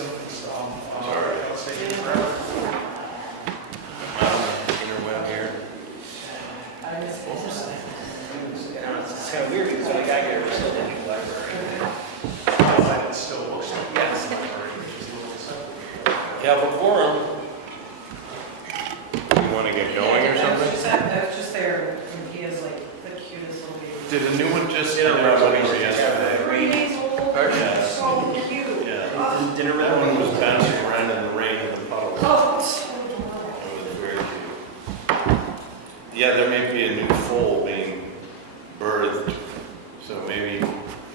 Sorry. Interweb here. It's kind of weird because when I got here, we're still in the library. It still looks like Yes. You have a quorum. You want to get going or something? I was just there, and he has like the cutest little baby. Did a new one just Dinner enter our reservation wedding yesterday? 3 days old, Yeah. so cute. Yeah. Dinner That one was reservation. bouncing around in the rain in the puddle. Oh, it's so It adorable. was very cute. Yeah, there may be a new foal being birthed, so maybe,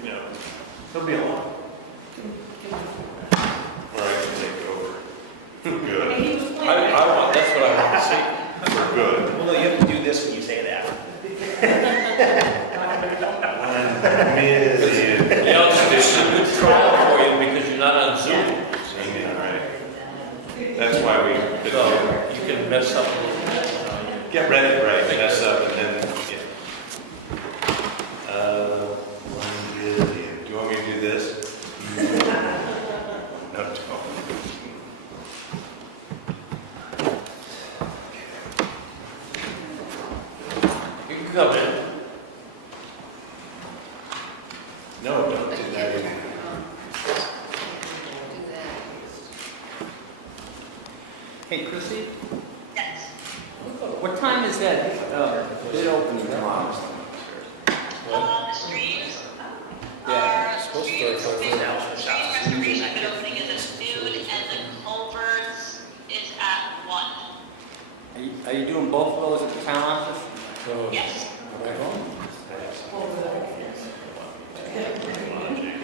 you know, there'll be a lot where I can take over. For good. And he was playing. That's what I want to see. For good. Well, no, you have to do this when you say that. You know, this is a good trial for you because you're not on Zoom. Yeah, right. That's why we could you can mess up a little bit. Get ready, right? Mess up and then, yeah. 1 billion. Do you want me to do this? No, don't. You can come in. No, don't do that either. Hey, Chrissy, Yes. what time is that bid opening tomorrow? The streets Yeah, are, supposed to street start for now. restoration bid opening is at noon and the culverts is at 1. Are you doing both of those at the town office? Yes.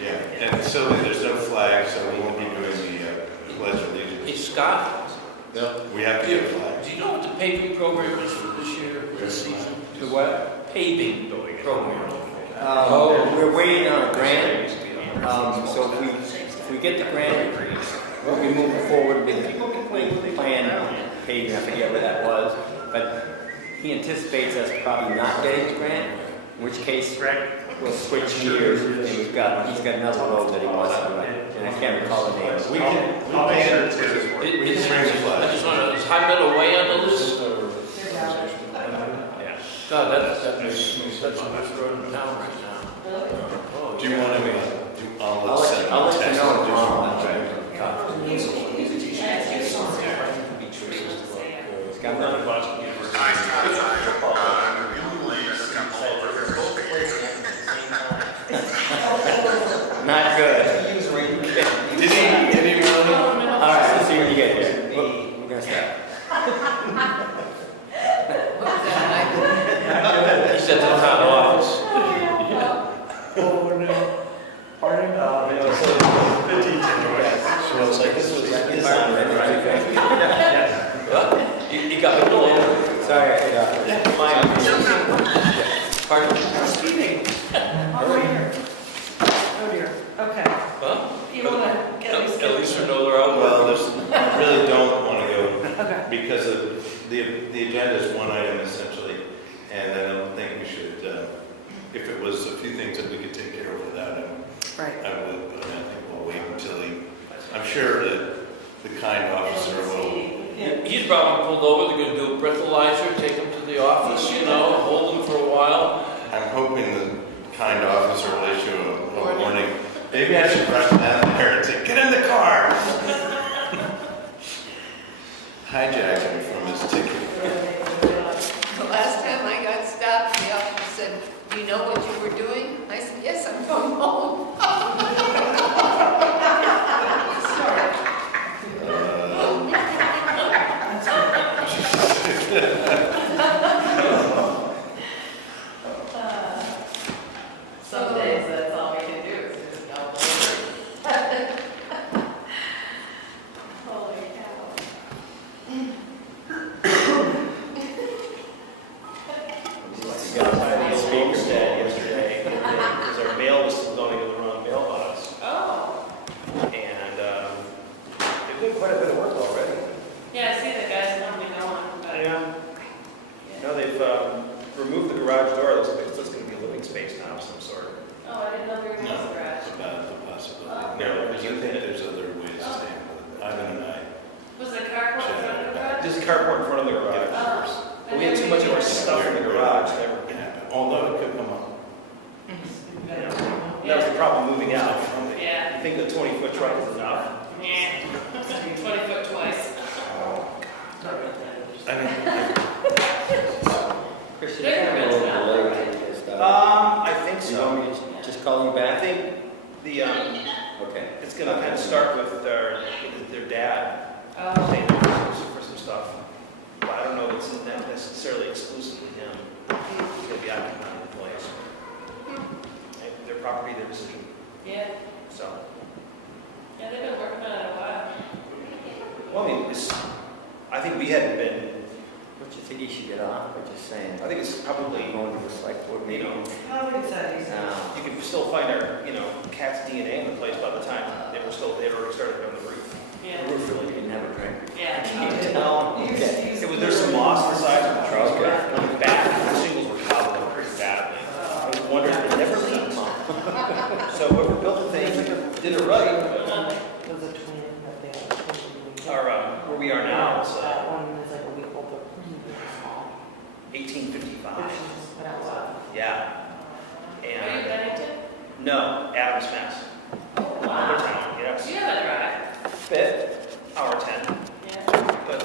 Yeah, and Sylvia, there's no flag, so we won't be doing the pledge of Hey, allegiance. Scott, We have to do get a flag. you know what the paving program is for this year, this season? The what? Paving program. We're waiting on a grant. So if we get the grant, we'll be moving forward with plan paving. I forget where that was, but he anticipates us probably not getting the grant, in which case we'll switch gears. And he's got another road that he wants to do, and I can't recall the name. We can, I'll make sure it's we can bring the flag. I just want to, is High Meadow Way on the list? Yeah. God, that's the best road in town right now. Oh, Do you want to, I'll let you know tomorrow. It's got nothing. Not good. Did he really? All right, let's see what you get here. We're gonna start. he said to the town office. Oh, no. Pardon? No, so 15 So it's like, this was his line, right? He got me later. Sorry, I Pardon? Speeding. Oh, dear. Oh, dear. Okay. Huh? You want to get these At least we know they're out. Well, I really don't want to go Okay. because of the agenda is one item essentially, and I don't think we should, if it was a few things that we could take care of without him, Right. I would, but I think we'll wait until I'm sure that the kind officer will. He's probably pulled over, they're gonna do a breathalyzer, take him to the office, you know, hold him for a while. I'm hoping the kind officer will issue a warning. Maybe I should rush down there and say, get in the car! Hijack him from his ticket. The last time I got stopped, the officer said, "Do you know what you were doing?" I said, "Yes, I'm going home." Some days, that's all we can do, is just go over. Holy cow. The speaker said yesterday, because our mail was going to the wrong mailbox. Oh. And they've done quite a bit of work already. Yeah, I see the guys want me going. Yeah. No, they've removed the garage door. It looks like it's going to be a living space now of some sort. Oh, I didn't know they were going to No, the garage. about the possibility. No, because I think there's other ways to a carport in front of the garage. Oh. But we had too much of our stuff in the garage. Although it could come up. That was the problem moving out. Yeah. I think the 20-foot truck is enough. Yeah. 20 foot twice. I mean, Chris, you have a little delay to this stuff. I think You want so. me to just call you I back? think the, Okay. it's gonna kind of start with their dad. Oh. Paying for some stuff. But I don't know if it's not necessarily exclusively him. He's gonna be occupying the place. Their property, their decision, Yeah. so. Yeah, they've been working on it a while. Well, I mean, I think we hadn't been, What you think he should get off? Or just saying? I think it's probably, Going to the select board you meeting? know, I would say, you can still find our, cat's DNA in the place by the time they'd already started on the roof. Yeah. The roof really didn't have a drink. Yeah. Okay. There's some moss on the sides of the truck, Okay. on the back, the shingles were cobbling pretty badly. I was wondering, it never leaks. So whoever built the thing did it right. was a twin, but they had a twin. Where we are now, it's That one is like a week older, really small. 1855. Which is what I love. Yeah. Are you And, Bennington? no, Adams, Mass. Another town, yes. You have a drive. Fit, hour 10. Yeah. But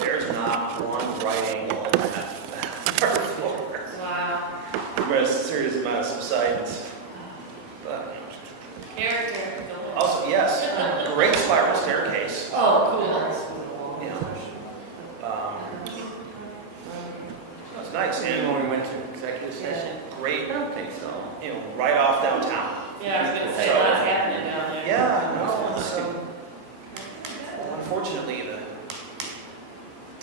there's not one right angle in that third floor. Wow. We've got a serious amount of subsidence. But Character. also, yes, great spiral staircase. Oh, You know, it's nice And when and we went to executive session? great, I don't think so. right off downtown. cool. Yeah, I was gonna say, lots happening down there. Yeah, no, so unfortunately,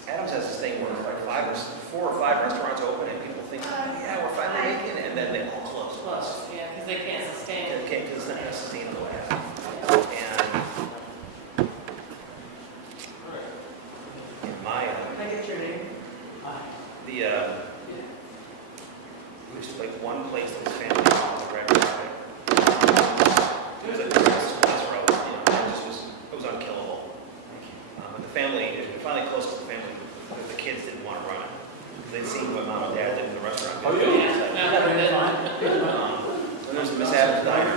Adams has this thing where like 4 or 5 restaurants open and people think, oh, yeah, we're finally making it, and then they all close. Close, yeah, because they can't sustain it. Because it's not sustainable. And in my, Can I get your name? we used to like one place that was family on the right side. It was a this road, it was unkillable. But the family, it was finally close to the family, because the kids didn't want to run it. They'd seen what mom and dad did in the restaurant. Oh, And there's the Miss Adams Diner,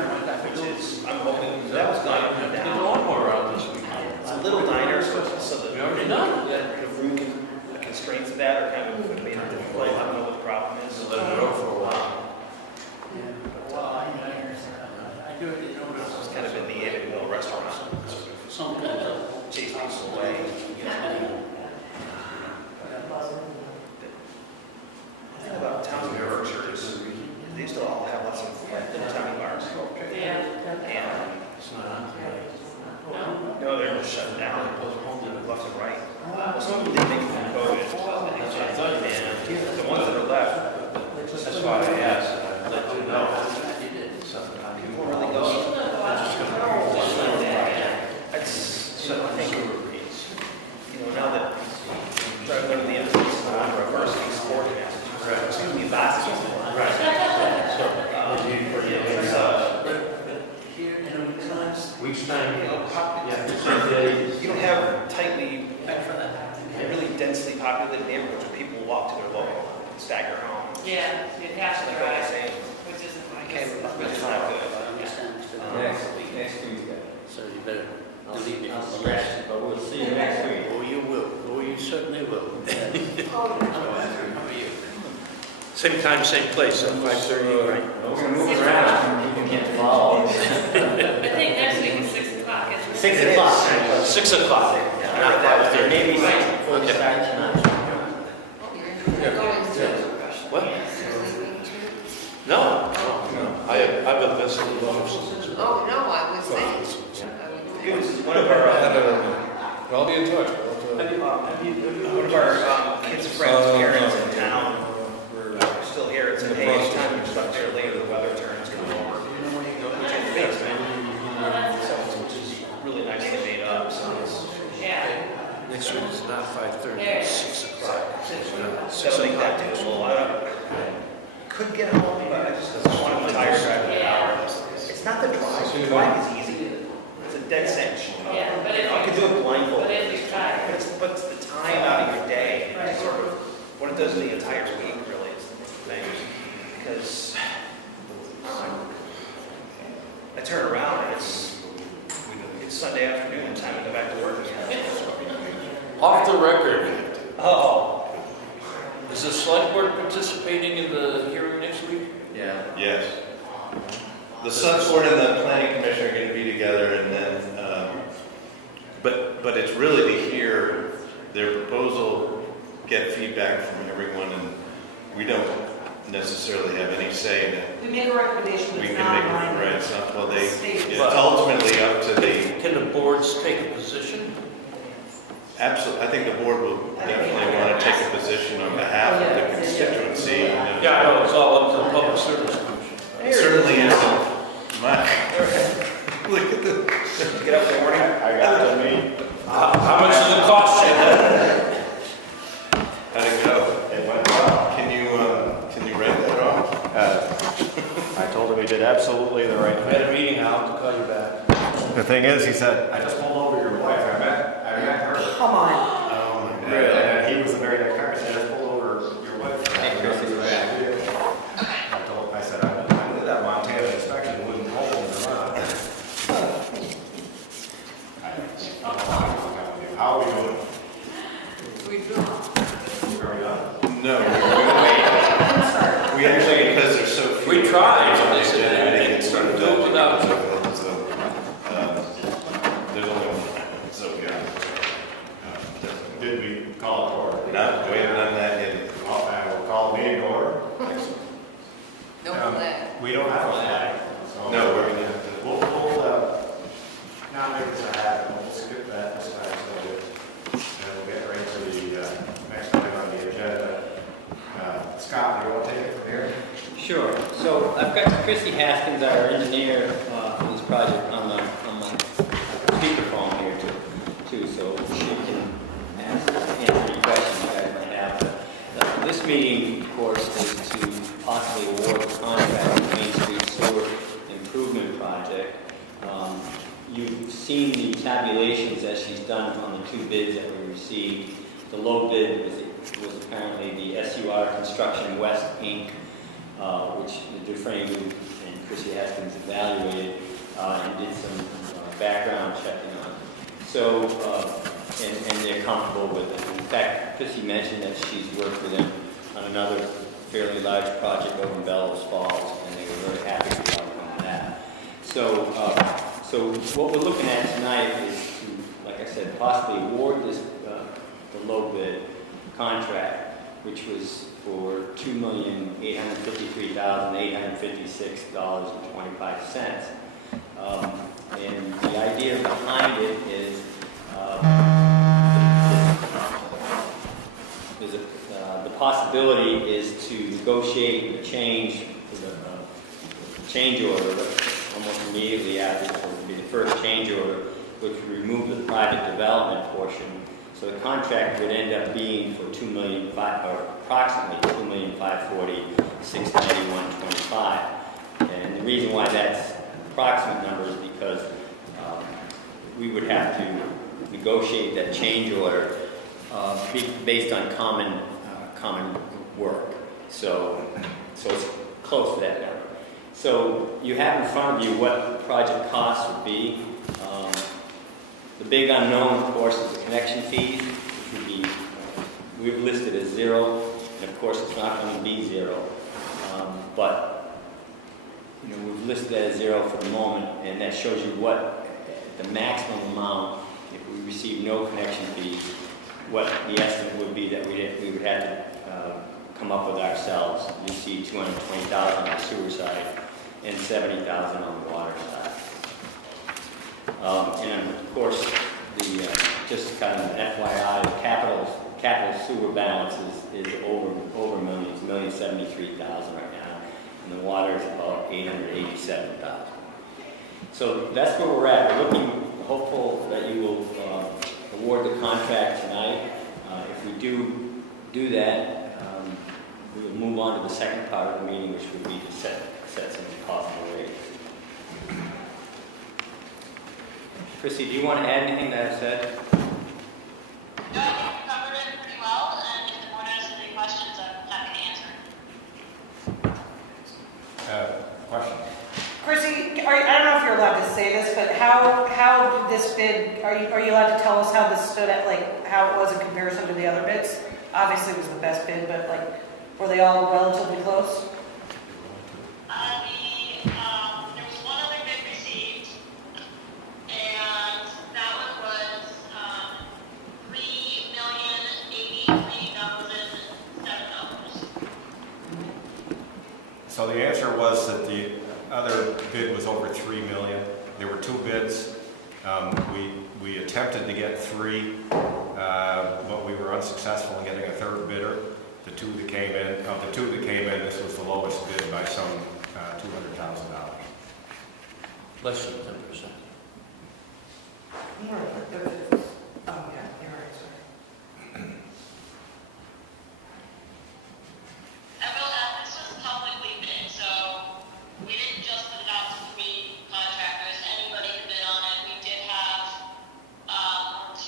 which is, I'm hoping, that was not up and Get the down. lawnmower out this week. It's a little diner, so the We already done. the room, the constraints of that are kind of made it difficult. I don't know what the problem is. Let it grow for a while. It's kind of in the Amityville restaurant. Chase people away. The thing about towns in Berkshire is they used to all have lots of little tiny bars. Yeah. And It's not on today. no, they're just shut down, Postponed. left and right. Well, some of them did make it from COVID. And the ones that are left, that's why I asked, I'd let you know. Something I people can. really go. It's, I think, now that I'm going to the end of the school, I'm a varsity sport in Massachusetts. Excuse me, basketball. Week's time. You don't have tightly, really densely populated neighborhoods where people walk to their local, stagger home. Yeah, you'd have to Like what I'm drive, saying. which isn't like. It's not good. Next Tuesday. So you better delete me I'll from the scratch list. it, but we'll see you next week. Oh, you will. Oh, you certainly will. How are you? Same time, same place, at 5:30, right? We're gonna move around, you can follow. I think next week is 6 o'clock, isn't it? 6 o'clock. 6 o'clock. Not 5:30. Maybe 6 before the start tonight. What? No, no. I have a vessel of emotions. Oh, no, I was saying. Good, this is one of our, I'll be in touch. one of our kids' friends' parents in town, are still here, and said, hey, anytime you're just up there later, the weather turns, come over. Which is the basement, so which is really nicely made up, so it's, Yeah. Next week is not 5:30, it's 6 o'clock. that'll make that doable. I could get home, but I just don't want to be tired driving an hour. It's not the drive, the drive is easy. It's a dead cinch. Yeah, but if I could do it blindfolded. But if you try. But puts the time out of your day, Right. sort of what it does to the entire week, really, is the thing. Because I turn around and it's Sunday afternoon, time to go back to work again. Off the record, Oh, is the select board participating in the hearing next week? Yeah. Yes. The select board and the planning commission are going to be together, and then, but it's really to hear their proposal, get feedback from everyone, and we don't necessarily have any say in it. We make a recommendation, but We it's can not make it binding. right. It's not, well, they, State. it's ultimately up to the, Can the boards take a position? absolutely, I think the board will definitely want to take a position on behalf of the constituency. Yeah, I know, it's all up to the public service commission. It certainly isn't much. Look at the, get up in the morning. How much does it cost you? how'd it go? It went well. Can you write that off? I told him he did absolutely the right I thing. had a meeting, I'll have to call you back. The thing is, he said, I just pulled over your wife. I met her. Come on. Oh my God. And he was the very next car. He said, I just pulled over your wife. Hey, Chris, he's back. I said, I knew that Montana inspection wouldn't hold him or not. How are we doing? We do. Are we done? No, I'm sorry. we actually, because there's so few. We tried, on the they said agenda, they didn't start couldn't do it touching without it, so, there's only one, so, yeah. Did we call it to order? No, we haven't done that yet. Well, I will call the meeting to order. No flag. We don't have a flag. So No, we're gonna have to. We'll not make this a habit. We'll skip that this time. So and we'll get right to the next item on the agenda. Scott, you want to take it from here? Sure. So I've got Chrissy Haskins, our engineer for this project, on my speakerphone here too, so she can answer any questions you guys might have. But this meeting, of course, is to possibly award the contract to Main Street Sewer Improvement Project. You've seen the tabulations that she's done on the two bids that we received. The low bid was apparently the SUR Construction West, Inc., which Dufresne and Chrissy Haskins evaluated and did some background checking on. So, and they're comfortable with it. In fact, Chrissy mentioned that she's worked with them on another fairly large project over in Bellows Falls, and they were very happy with the outcome of that. So what we're looking at tonight is to, like I said, possibly award this the low bid contract, which was for $2,853,856.25. And the idea behind it is the possibility is to negotiate a change order almost immediately after, so it would be the first change order, which would remove the private development portion. So the contract would end up being for approximately $2,540,691.25. And the reason why that's approximate number is because we would have to negotiate that change order based on common work. So it's close to that number. So you have in front of you what the project costs would be. The big unknown, of course, is the connection fees, which would be, we've listed as zero, and of course it's not going to be zero. But we've listed that as zero for the moment, and that shows you what the maximum amount, if we receive no connection fees, what the estimate would be that we would have to come up with ourselves. You see $220,000 on the sewer side and $70,000 on the water side. And of course, just kind of an FYI, the capital sewer balance is over millions, $1,073,000 right now, and the water is about $887,000. So that's where we're at. We're hopeful that you will award the contract tonight. If we do that, we will move on to the second part of the meeting, which would be to set some possible rates. Chrissy, do you want to add anything that I've said? No, I don't know if you're allowed to say this, but how did this bid, are you allowed to tell us how this stood at, like, how it was in comparison to the other bids? Obviously it was the best bid, but like, were they all relatively close? There was one other bid received, and that one was, $3,083,007. So the answer was that the other bid was over 3 million. There were 2 bids. We attempted to get 3, but we were unsuccessful in getting a 3rd bidder. The 2 that came in, of the 2 that came in, this was the lowest bid by some $200,000. Less than 10%. Oh, yeah, you're right, sorry. I will add, this was publicly bid, so we didn't just put it out to 3 contractors. Anybody could bid on it. We did have, 3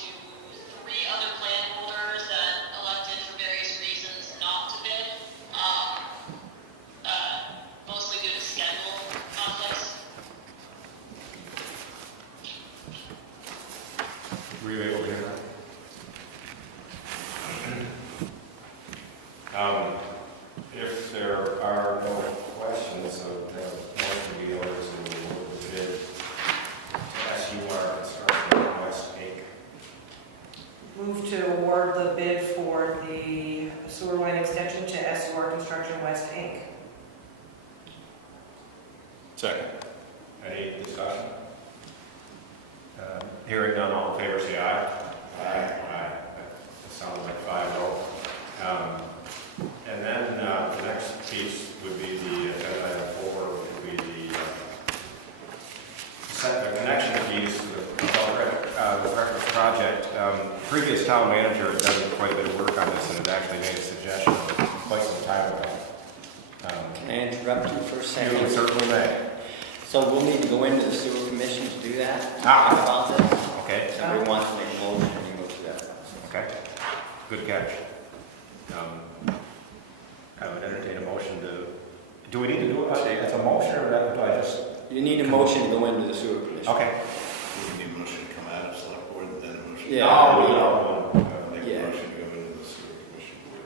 other plan holders that elected for various reasons not to bid, mostly due to schedule conflicts. Were you able to hear that? If there are no questions, I would have motion to be orders and we will bid to SUR Construction West Inc. Move to award the bid for the sewer line extension to SUR Construction West, Inc. Second. Any discussion? Hearing none, all in favor, say aye. Aye. Aye. That sounds like 5-0. And then the next piece would be the agenda item 4, would be the set the connection fees to the reference project. Previous town manager had done quite a bit of work on this and had actually made a suggestion quite some time ago. Can I interrupt you for a You second? certainly may. So we'll need to go into the sewer commission to do that? Ah. Talk about this? Okay. Somebody wants to make a motion, and you go through that process. Okay. Good catch. I would entertain a motion to. Do we need to do it? It's a motion, or do I just? You need a motion to go into the sewer commission. Okay. We need a motion to come out of select board and then a motion. Yeah. No. Make Yeah. a motion to go into the sewer commission board.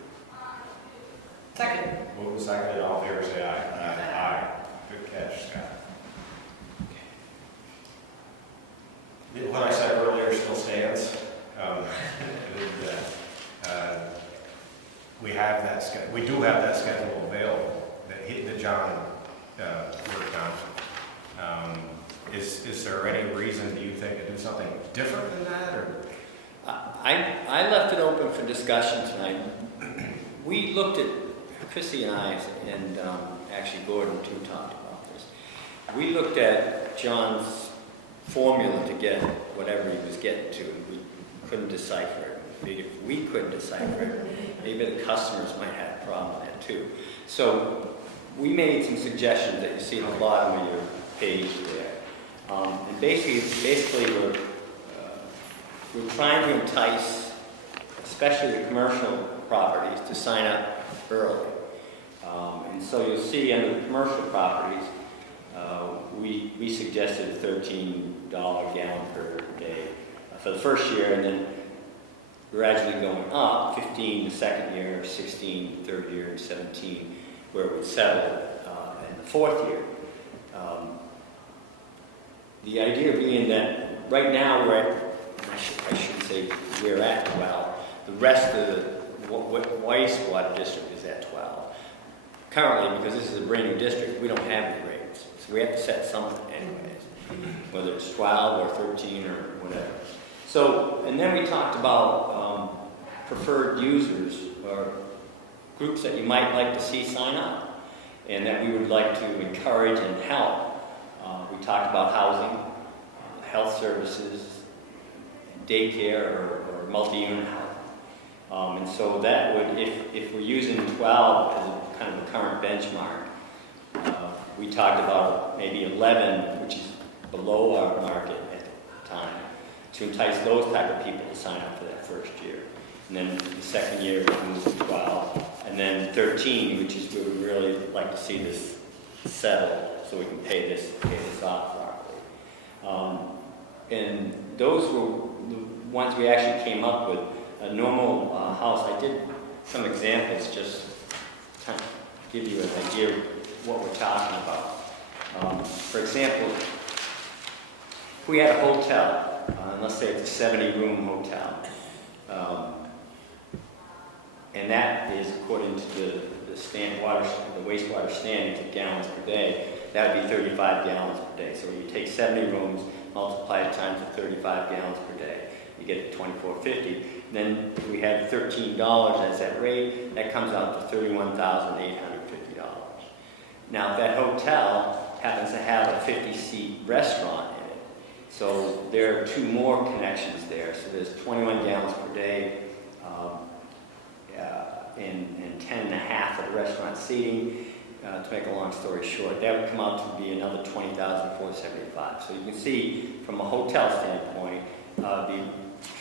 Second. Move and second, all in favor, say aye. Aye. Good catch, Scott. What I said earlier still stands. We have that we do have that schedule available that John worked on. Is there any reason, do you think, to do something different than that, or? I left it open for discussion tonight. We looked at, Chrissy and I, and actually Gordon too talked about this. We looked at John's formula to get whatever he was getting to, and we couldn't decipher it. If we couldn't decipher it, maybe the customers might have a problem with that too. So we made some suggestions that you see at the bottom of your page there. And basically we're trying to entice, especially the commercial properties, to sign up early. And so you'll see under the commercial properties, we suggested a $13 gallon per day for the first year, and then gradually going up, 15 the second year, 16 the third year, and 17 where it would settle in the fourth year. The idea being that right now we're at, I should say we're at 12. The rest of the wastewater district is at 12. Currently, because this is a brand new district, we don't have any rates. So we have to set something anyways, whether it's 12 or 13 or whatever. So, and then we talked about preferred users or groups that you might like to see sign up and that we would like to encourage and help. We talked about housing, health services, daycare or multi-unit health. And so that would, if we're using 12 as a kind of a current benchmark, we talked about maybe 11, which is below our market at the time, to entice those type of people to sign up for that first year. And then the second year we move to 12, and then 13, which is where we really like to see this settle, so we can pay this off properly. And those were the ones we actually came up with. A normal house, I did some examples just to kind of give you an idea of what we're talking about. For example, if we had a hotel, and let's say it's a 70-room hotel, and that is according to the wastewater standards of gallons per day, that would be 35 gallons per day. So you take 70 rooms, multiply it times the 35 gallons per day, you get to $24.50. Then if we had $13 as that rate, that comes out to $31,850. Now, if that hotel happens to have a 50-seat restaurant in it, so there are 2 more connections there. So there's 21 gallons per day, and 10 and a half of the restaurant seating. To make a long story short, that would come out to be another $20,475. So you can see, from a hotel standpoint, it'd be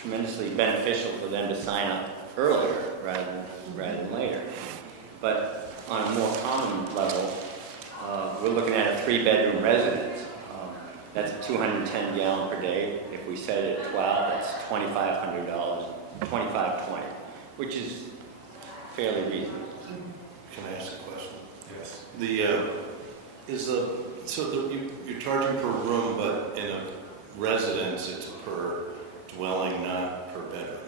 tremendously beneficial for them to sign up earlier rather than later. But on a more common level, we're looking at a 3-bedroom residence. That's 210 gallon per day. If we set it at 12, that's $2,500, $2,520, which is fairly reasonable. Can I ask a question? Yes. You're charging per room, but in a residence, it's per dwelling, not per bedroom.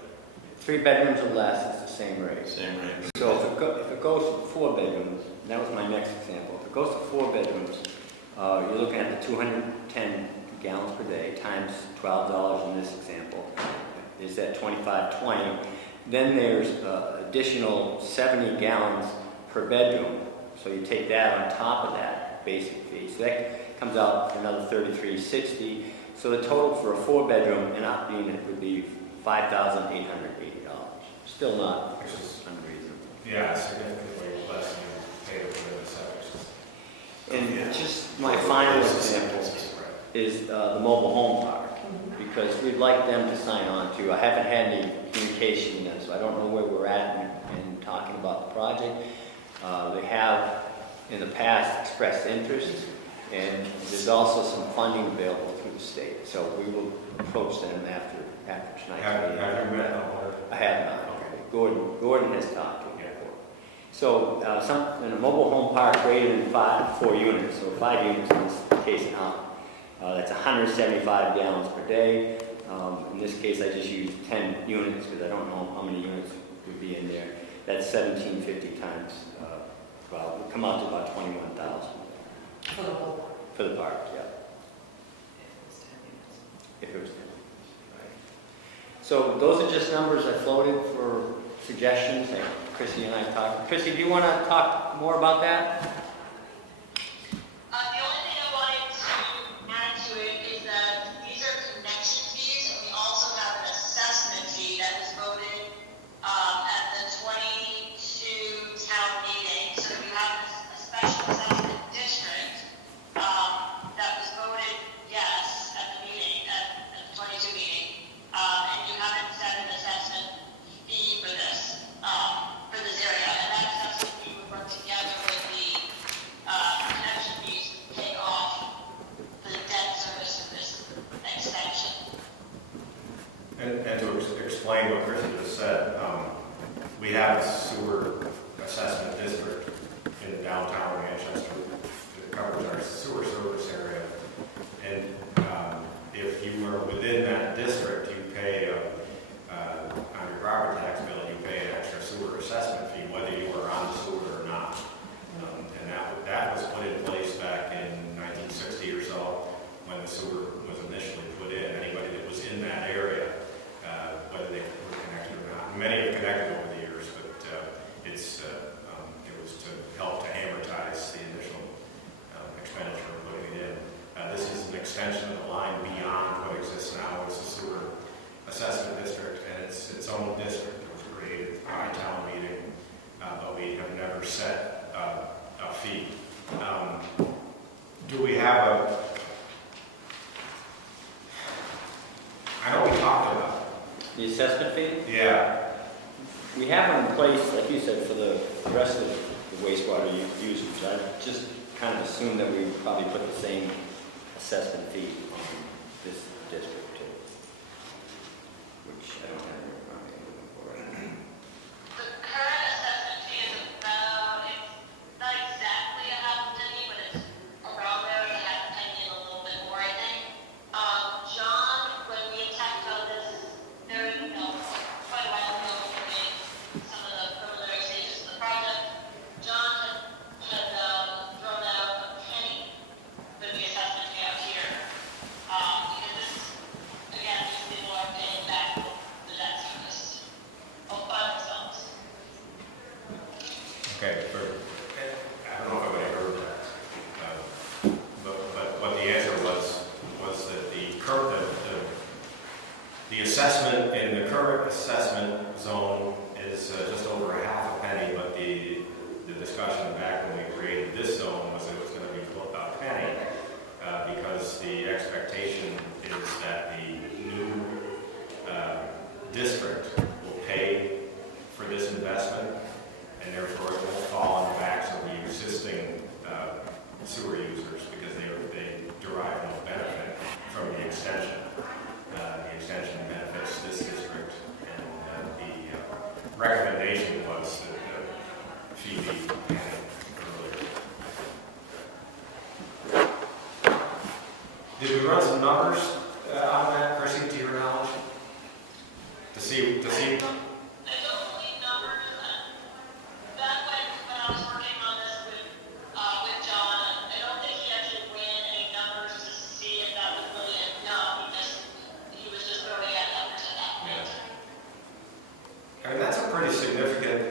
3 bedrooms or less is the same rate. Same rate. So if it goes to 4 bedrooms, and that was my next example, if it goes to 4 bedrooms, you're looking at the 210 gallons per day times $12 in this example, is that $2,520. Then there's additional 70 gallons per bedroom, so you take that on top of that basic fee. So that comes out to another $33.60. So the total for a 4-bedroom and up unit would be $5,880. Still not unreasonable. Yeah, significantly less than you pay for the septic system. And just my final example is the mobile home park, because we'd like them to sign on to. I haven't had any communication with them, so I don't know where we're at in talking about the project. They have in the past expressed interest, and there's also some funding available through the state. So we will approach them after tonight's meeting. Have you met? I have not. Okay. Gordon has talked to me before. So in a mobile home park greater than 4 units, so 5 units in this case now, that's 175 gallons per day. In this case, I just used 10 units because I don't know how many units would be in there. That's 1,750 times, it would come out to about 21,000. For the whole. For the park, yeah. If it was 10. Right. So those are just numbers I floated for suggestions that Chrissy and I talked. Chrissy, do you want to talk more about that? The only thing I wanted to add to it is that these are connection fees, and we also have an assessment fee that was voted at the 22 town meeting. So you have a special assessment district that was voted yes at the meeting, at the 22 meeting, and you haven't set an assessment fee for this area. And that assessment fee would work together with the connection fees to pay off the debt service of this extension. And to explain what Chris just said, we have a sewer assessment district in downtown Manchester that covers our sewer service area. And if you are within that district, you pay, on your property tax bill, you pay an extra sewer assessment fee, whether you are on the sewer or not. And that was put in place back in 1960 or so, when the sewer was initially put in. Anybody that was in that area, whether they were connected or not. Many have connected over the years, but it was to help to amortize the initial expenditure of putting it in. This is an extension of the line beyond what exists now. It's a sewer assessment district, and it's its own district. It was created by town meeting, but we have never set a fee. Do we have a? I know we talked about it. The assessment fee? Yeah. We have one in place, like you said, for the rest of the wastewater users. I just kind of assumed that we would probably put the same assessment fee on this district too. Which I don't have any problem for right now. The current assessment fee is about, it's not exactly a half a penny, but it's around there, it's a half a penny and a little bit more, I think. John, when we attacked on this very, quite a while ago, in some of the preliminary stages of the project, John had thrown out a penny for the assessment fee out here. Because this, again, these people are paying back the debt service by themselves. Okay, I don't know if I heard that. But what the answer was that the assessment in the current assessment zone is just over a half a penny, but the discussion back when we created this zone was it was going to be a penny because the expectation is that the new district will pay for this investment, and therefore it won't fall on the backs of the existing sewer users because they derive no benefit from the extension. The extension benefits this district, and the recommendation was that the fee be added earlier. Did we run some numbers on that, Chrissy, to your knowledge? To see. I don't believe numbers. Back when I was working on this with John, I don't think he actually ran any numbers to see if that was really enough. He was just throwing out numbers at that point. I mean, that's a pretty significant,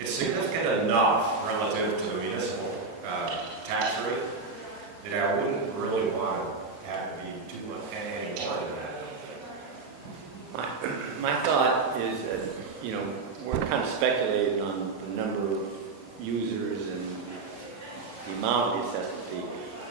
it's significant enough relative to the municipal tax rate that I wouldn't really want to have to be too much, any more than that. My thought is that, you know, we're kind of speculating on the number of users and the amount of the assessment fee.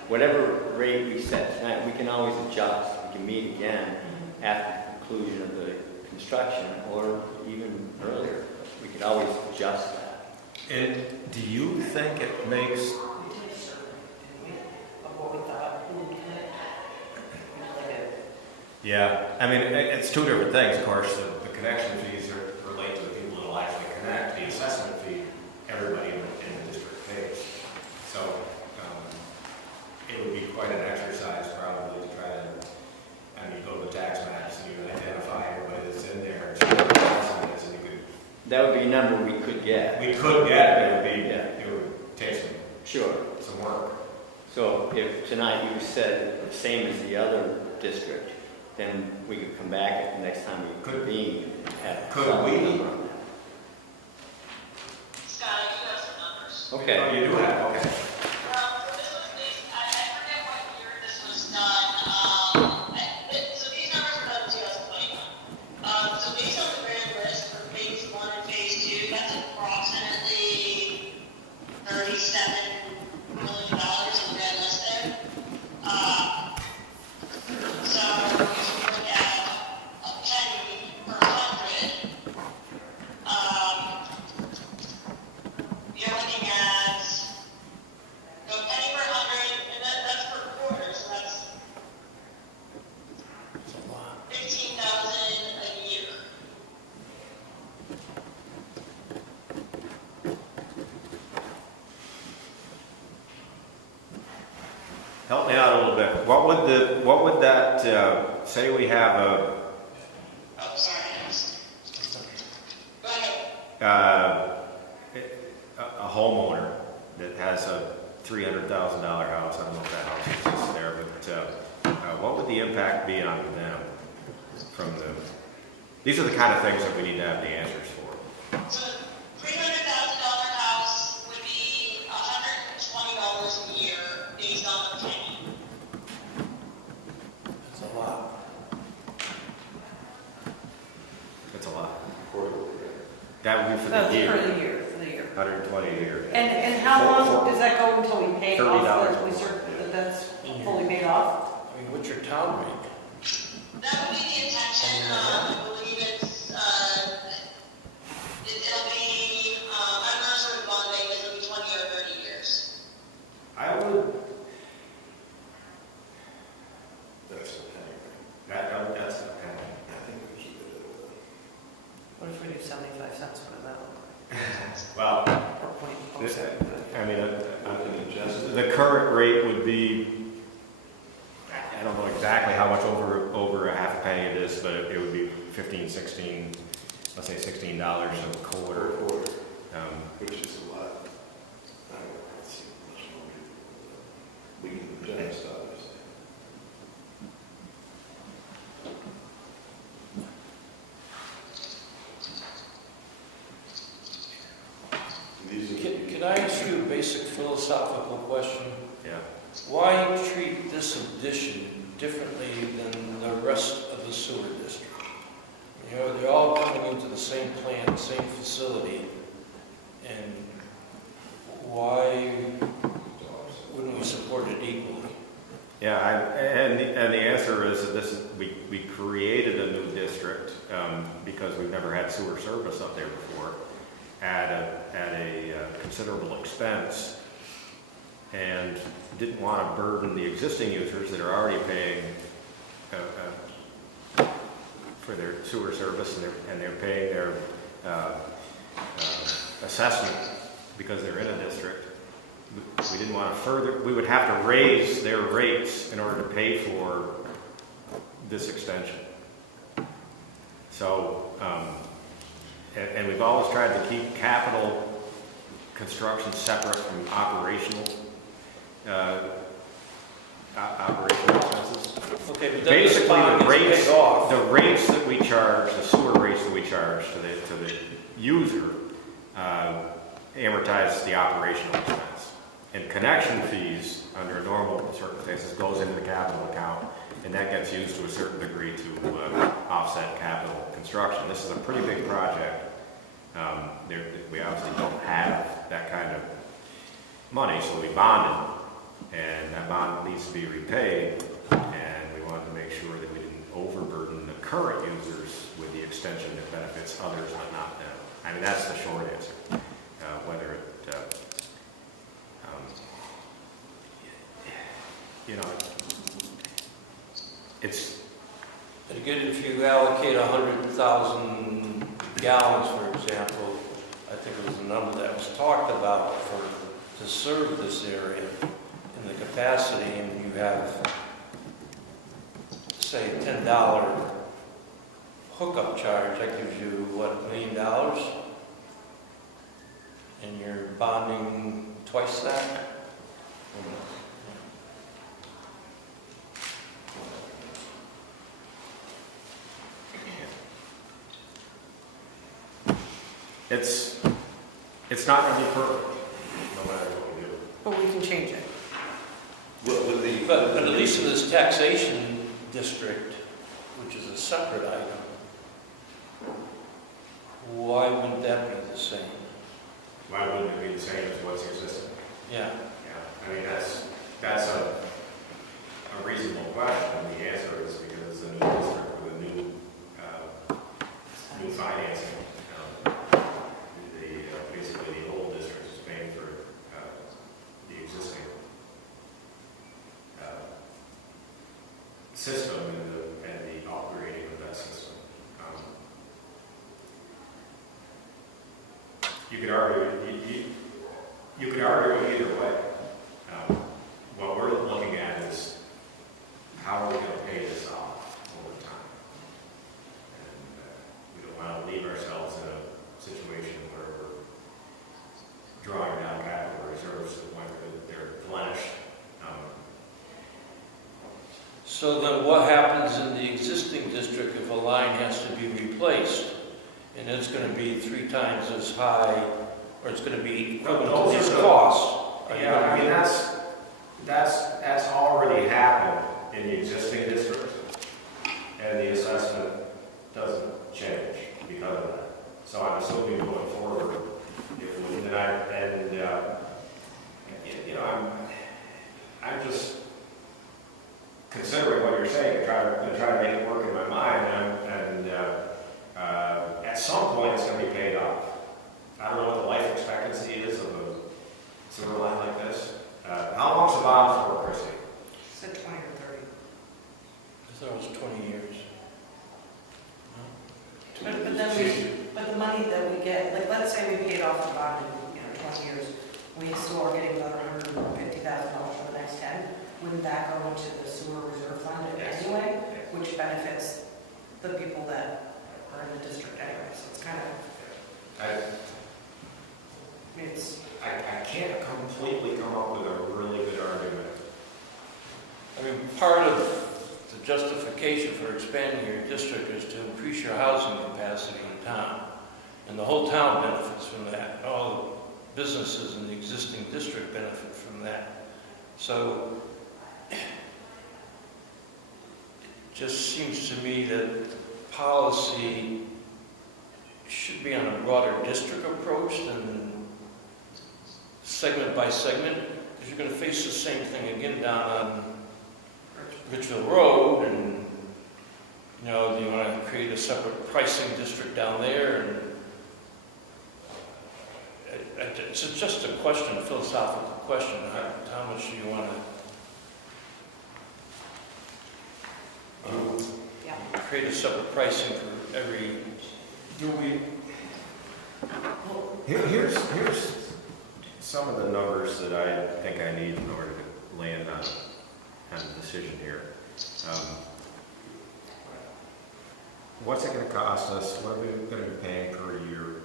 Whatever rate we set tonight, we can always adjust. We can meet again after the conclusion of the construction or even earlier. We could always adjust that. And do you think it makes, Of what we thought. Yeah, I mean, it's two different things, of course. The connection fees relate to the people that will actually connect. The assessment fee, everybody in the district pays. So it would be quite an exercise probably to try to, I mean, you go to the tax maps and you identify everybody that's in there. That would be a number we could get. We could get, Yeah. it would take Sure. some work. So if tonight you said the same as the other district, then we could come back next time we convene and have Could some we? number on Scott, I do have some numbers. that. Okay. Oh, you do have, okay. So this was based, I forget what year this was done. So these numbers were done in 2021. So based on the grand list for phase 1 and phase 2, that's approximately $37 million in the grand list there. So if you look at a penny per 100, you're looking at a penny per 100, and that's per quarter, so that's 15,000 a year. Help me out a little bit. What would that, say we have Oh, sorry. Go ahead. a homeowner that has a $300,000 house, I don't know if that house exists there, but what would the impact be on them from these are the kind of things that we need to have the answers for. So $300,000 house would be $120 a year based on the penny. That's a lot. That's a lot. That would be for That's the year. for the year, for the year. 120 a year. And how long does that go until we pay $30. off, we start, that's fully paid off? I mean, what's your town rate? That would be the intention. I believe it's, it'll be, I'm not sure of bond date, but it'll be 20 or 30 years. 75 cents, what does that look Well, like? Or point oh this- seven. I mean, I can adjust it. the current rate would be, I don't know exactly how much over a half a penny it is, but it would be 15, 16, let's say $16 a quarter. Which is a lot. I don't see much more. We can adjust, obviously. These are. Can I ask you a basic philosophical question? Yeah. Why treat this addition differently than the rest of the sewer district? You know, they're all coming into the same plant, same facility, and why wouldn't we support it equally? Yeah, and the answer is that we created a new district because we've never had sewer service up there before at a considerable expense, and didn't want to burden the existing users that are already paying for their sewer service, and they're paying their assessment because they're in a district. We didn't want to we would have to raise their rates in order to pay for this extension. So, and we've always tried to keep capital construction separate from operational expenses. Okay, but then this Basically, bond gets paid off. the rates that we charge, the sewer rates that we charge to the user, amortize the operational expense. And connection fees, under normal circumstances, goes into the capital account, and that gets used to a certain degree to offset capital construction. This is a pretty big project. We obviously don't have that kind of money, so we bonded, and that bond needs to be repaid, and we wanted to make sure that we didn't overburden the current users with the extension that benefits others but not them. I mean, that's the short answer. Whether it, it's And again, if you allocate 100,000 gallons, for example, I think it was the number that was talked about to serve this area in the capacity, and you have, say, $10 hookup charge, that gives you, what, $1 million? And you're bonding twice that? It's not going to be perfect, no matter what we do. But we can change it. With the. But at least in this taxation district, which is a separate item, why wouldn't that be the same? Why wouldn't it be the same as what's existing? Yeah. Yeah, I mean, that's a reasonable question. The answer is because it's a new district with a new financing. Basically, the old district is paying for the existing system and the upgrading of that system. You could argue you could argue it either way. What we're looking at is how are we going to pay this off over time, and we don't want to leave ourselves in a situation where we're drawing down capital reserves to the point where they're replenished. So then what happens in the existing district if a line has to be replaced? And it's going to be 3 times as high, or it's going to be equivalent to these costs? Yeah, I mean, that's already happened in the existing district, and the assessment doesn't change because of that. So I'm assuming going forward, it would, I'm just considering what you're saying, try to make it work in my mind, and at some point it's going to be paid off. I don't know what the life expectancy is of a sewer line like this. How long's the bond for, Chrissy? Said 20 or 30. I thought it was 20 years. But but the money that we get, like, let's say we paid off the bond in, 20 years, we still are getting another $150,000 for the next 10, wouldn't that go into the sewer reserve fund Yes. anyway? Which benefits the people that are in the district anyway, so it's kind of, I, it's, I can't completely come up with a really good argument. I mean, part of the justification for expanding your district is to increase your housing capacity in town. And the whole town benefits from that. All the businesses in the existing district benefit from that. So it just seems to me that policy should be on a broader district approach than segment by segment, because you're going to face the same thing again down on Richville Road, and do you want to create a separate pricing district down there? And it's just a question, a philosophical question. How much do you want to yeah. create a separate pricing for every? Do we? Here's some of the numbers that I think I need in order to land on a decision here. What's it going to cost us? What are we going to be paying per year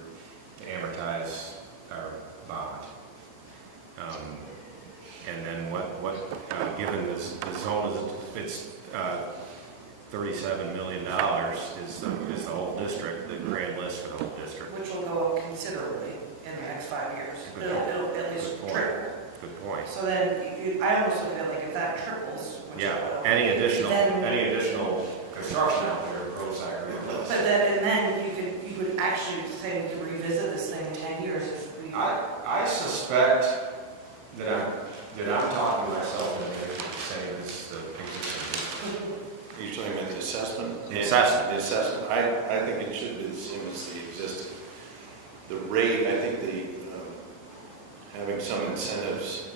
to amortize our bond? And then given this zone it's $37 million is the whole district, the grand list for the whole district. Which will go up considerably in the next 5 years. Good It'll at least point. triple. Good point. So then, I almost look at it like if that triples. which Yeah, it will, any additional then- construction out there grows that. But then you could actually say we could revisit this thing in 10 years if we. I suspect that I'm talking myself into saying this the existing. Are you talking about the assessment? The assessment. The assessment, I think it should be the same as the existing. The rate, I think having some incentives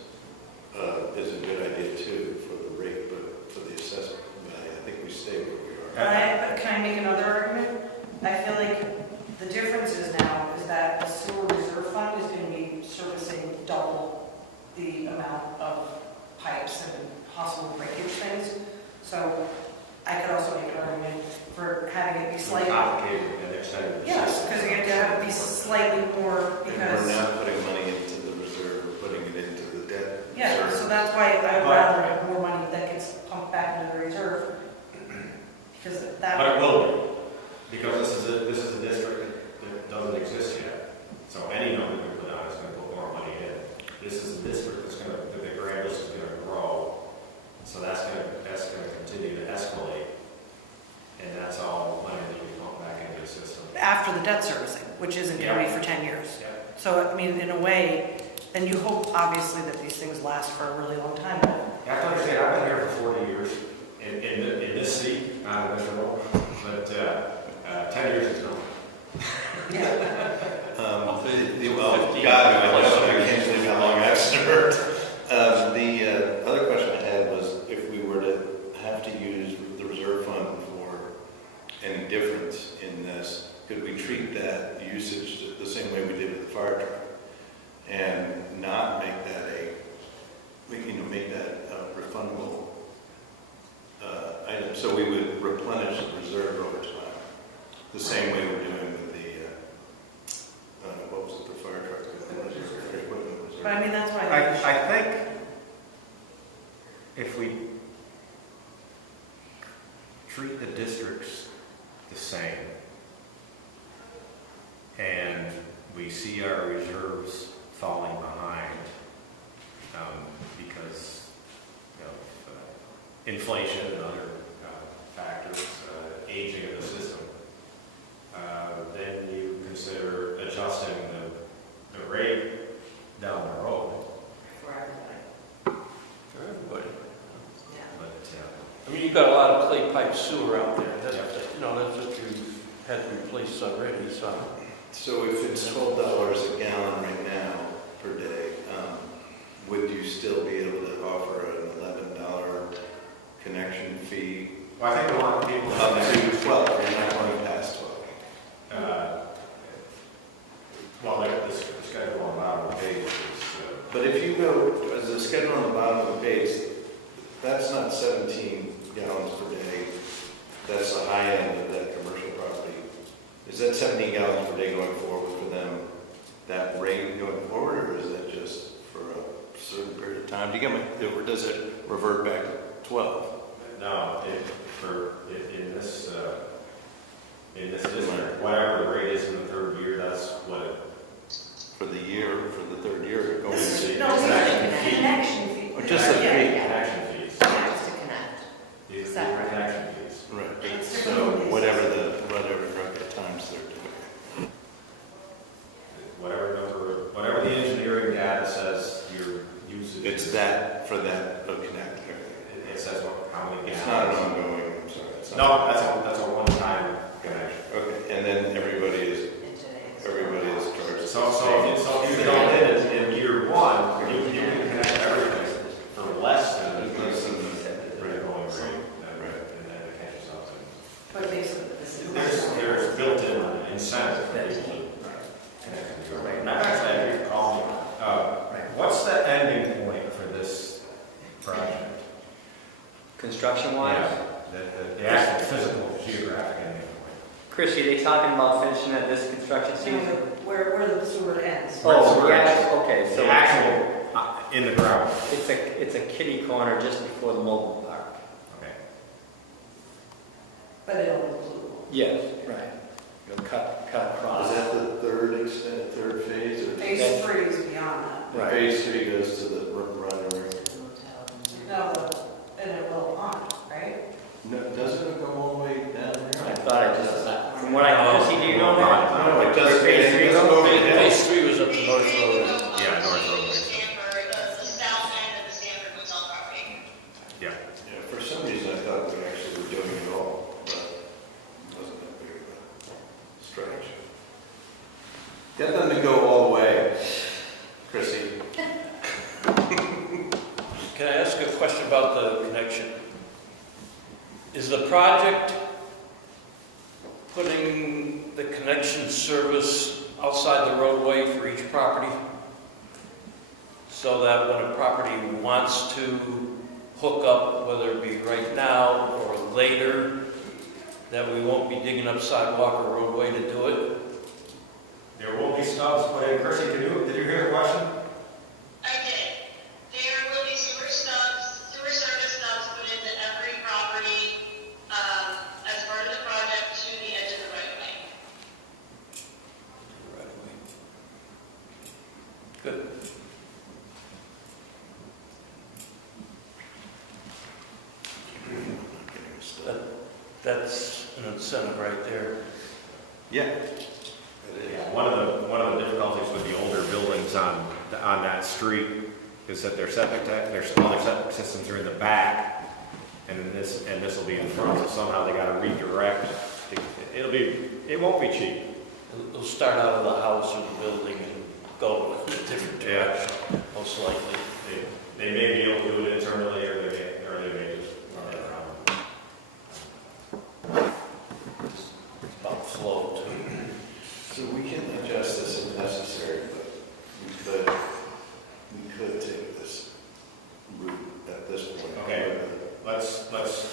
is a good idea too for the rate, but for the assessment, I think we stay where we are. But can I make another argument? I feel like the difference is now is that the sewer reserve fund is going to be servicing double the amount of pipes and possible breakage things. So I could also make an argument for having it be slightly. Complicated and extended. Yes, because you have to have it be slightly more And because. we're not putting money into the reserve, we're putting it into the debt. Yeah, reserve. so that's why I would rather have more money that gets pumped back into the reserve. Because that. But it will be, because this is a district that doesn't exist yet. So any number we put on is going to put more money in. This is a district that the grand list is going to grow. So that's going to continue to escalate. And that's all money that we pump back into the system. After the debt servicing, which isn't going to be for 10 years. Yeah. So, I mean, in a way, and you hope, obviously, that these things last for a really long time. But You have to understand, I've been here for 40 years in this seat, not in this role, but 10 years is nothing. yeah. Well, God, I can't believe how long I've served. The other question I had was if we were to have to use the reserve fund for any difference in this, could we treat that usage the same way we did with the fire truck and not make that make that a refundable item? So we would replenish the reserve over time, the same way we're doing with the what was it, the fire truck? The equipment reserve. But I mean, that's why. I think if we treat the districts the same and we see our reserves falling behind because of inflation and other factors, aging of the system, then you consider adjusting the rate down the road. For everybody. For everybody. Yeah. But I mean, you've got a lot of clay pipe sewer out there. That's, Yeah. That's what you had replaced already, so. So if it's $12 a gallon right now per day, would you still be able to offer an $11 connection fee well, I think a lot of people up to 12? You're not going past 12. high end of that commercial property, is that 17 gallons per day going forward for them, that rate going forward, or is that just for a certain period of time? Do you get me, or does it revert back to 12? No, in this district, whatever the rate is in the third year, that's what it. For the year, for the third year, going to see? No, it's a connection fee. Or just the Yeah, fee? yeah. Connection fees. Just to connect. These are Separate. connection fees. Right, so whatever times they're doing. Whatever the engineering data says your usage. It's is, that, for that, connect. It says how many. It's gallons. not an ongoing, I'm sorry. it's not- No, that's a one-time connection. Okay, and then everybody is charged. So if you don't hit it in year one, you can connect everything for less than the going rate, and then it catches up. But basically, this is. There's built-in incentive for people to connect to your rate. And I've actually, if you call me, what's the ending point for this project? Construction-wise? The actual physical geographic ending point. Chrissy, they talking about finishing at this construction season? Where the sewer ends. Oh, yes, okay, so The actual, in the ground. it's a kitty corner just before the mobile park. Okay. But it'll include. Yes, right. You'll cut across. Is that the third phase? Or Phase 3 is beyond that. Right. Phase 3 goes to the runner. No, and it will on, right? No, doesn't it go all the way down I here? thought I just, from what I, Chrissy, do you know that? No, it doesn't. Phase three It doesn't go goes? over down. Phase 3 was up to North Road. Yeah, North Road. Stanford, the south end of the Stanford Hotel property. Yeah. Yeah, for some reason I thought we actually were doing it all, but it wasn't that big of a stretch. Get them to go all the way, Chrissy. Can I ask a question about the connection? Is the project putting the connection service outside the roadway for each property? So that when a property wants to hook up, whether it be right now or later, that we won't be digging up sidewalk or roadway to do it? There will be stubs put in. Chrissy, did you hear the question? I did. There will be sewer service stubs put into every property, as part of the project to the edge of the right of way. Right away. Good. That's an incentive right there. Yeah. Yeah, one of the difficulties with the older buildings on that street is that their all their septic systems are in the back, and this will be in front. So somehow they got to redirect. It won't be cheap. It'll start out of the house or the building and go in a different Yeah. direction, most likely. They may be able to do it internally, or they may just run it around. It's about flow too. So we can adjust this if necessary, but we could take this route at this point. Okay. Let's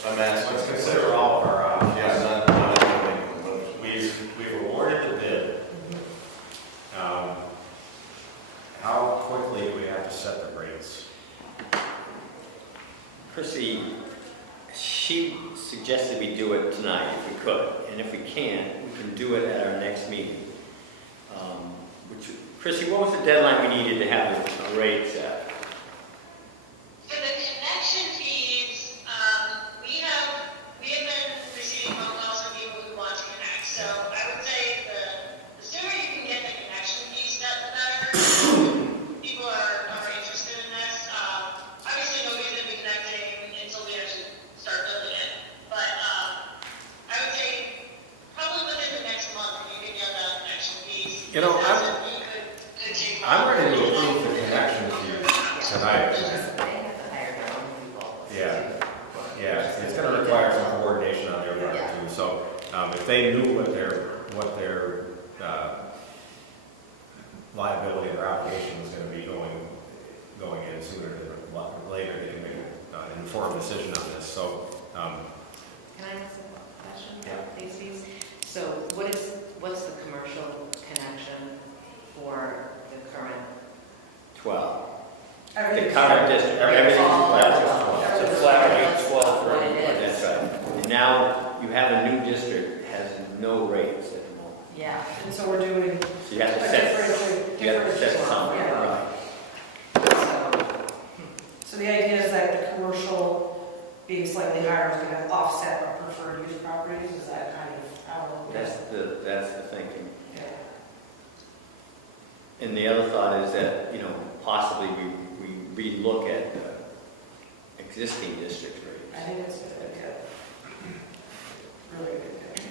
I'm asking. let's consider all of our options. Yeah, not making a motion. We've awarded the bid. How quickly do we have to set the rates? Chrissy, she suggested we do it tonight if we could, and if we can't, we can do it at our next meeting. Chrissy, what was the deadline we needed to have the rates at? For the connection fees, we have been receiving phone calls from people who want to connect. So I would say the sooner you can get the connection fees set, the better. People are interested in this. Obviously nobody's going to be connecting until we actually start building it. But I would say probably within the next month, if you can get the connection fees. You know, I'm ready to approve the connection fees tonight. Yeah, it's going to require some coordination on their part too. So if they knew what their liability or obligation was going to be going in sooner than later, they can make an informed decision on this. So Can I ask a question? Yeah. the current district, everything's flat. It's a flat rate, 12 What rate. it is. That's right. And now you have a new district that has no rates at the moment. Yeah. And so we're doing So you have to a set, differential. you have to set something, Yeah. right? So the idea is that the commercial being slightly higher is going to offset our preferred use properties, is that kind of how? That's the thinking. Yeah. And the other thought is that, possibly we relook at existing district I rates. think it's a good idea. Really good idea.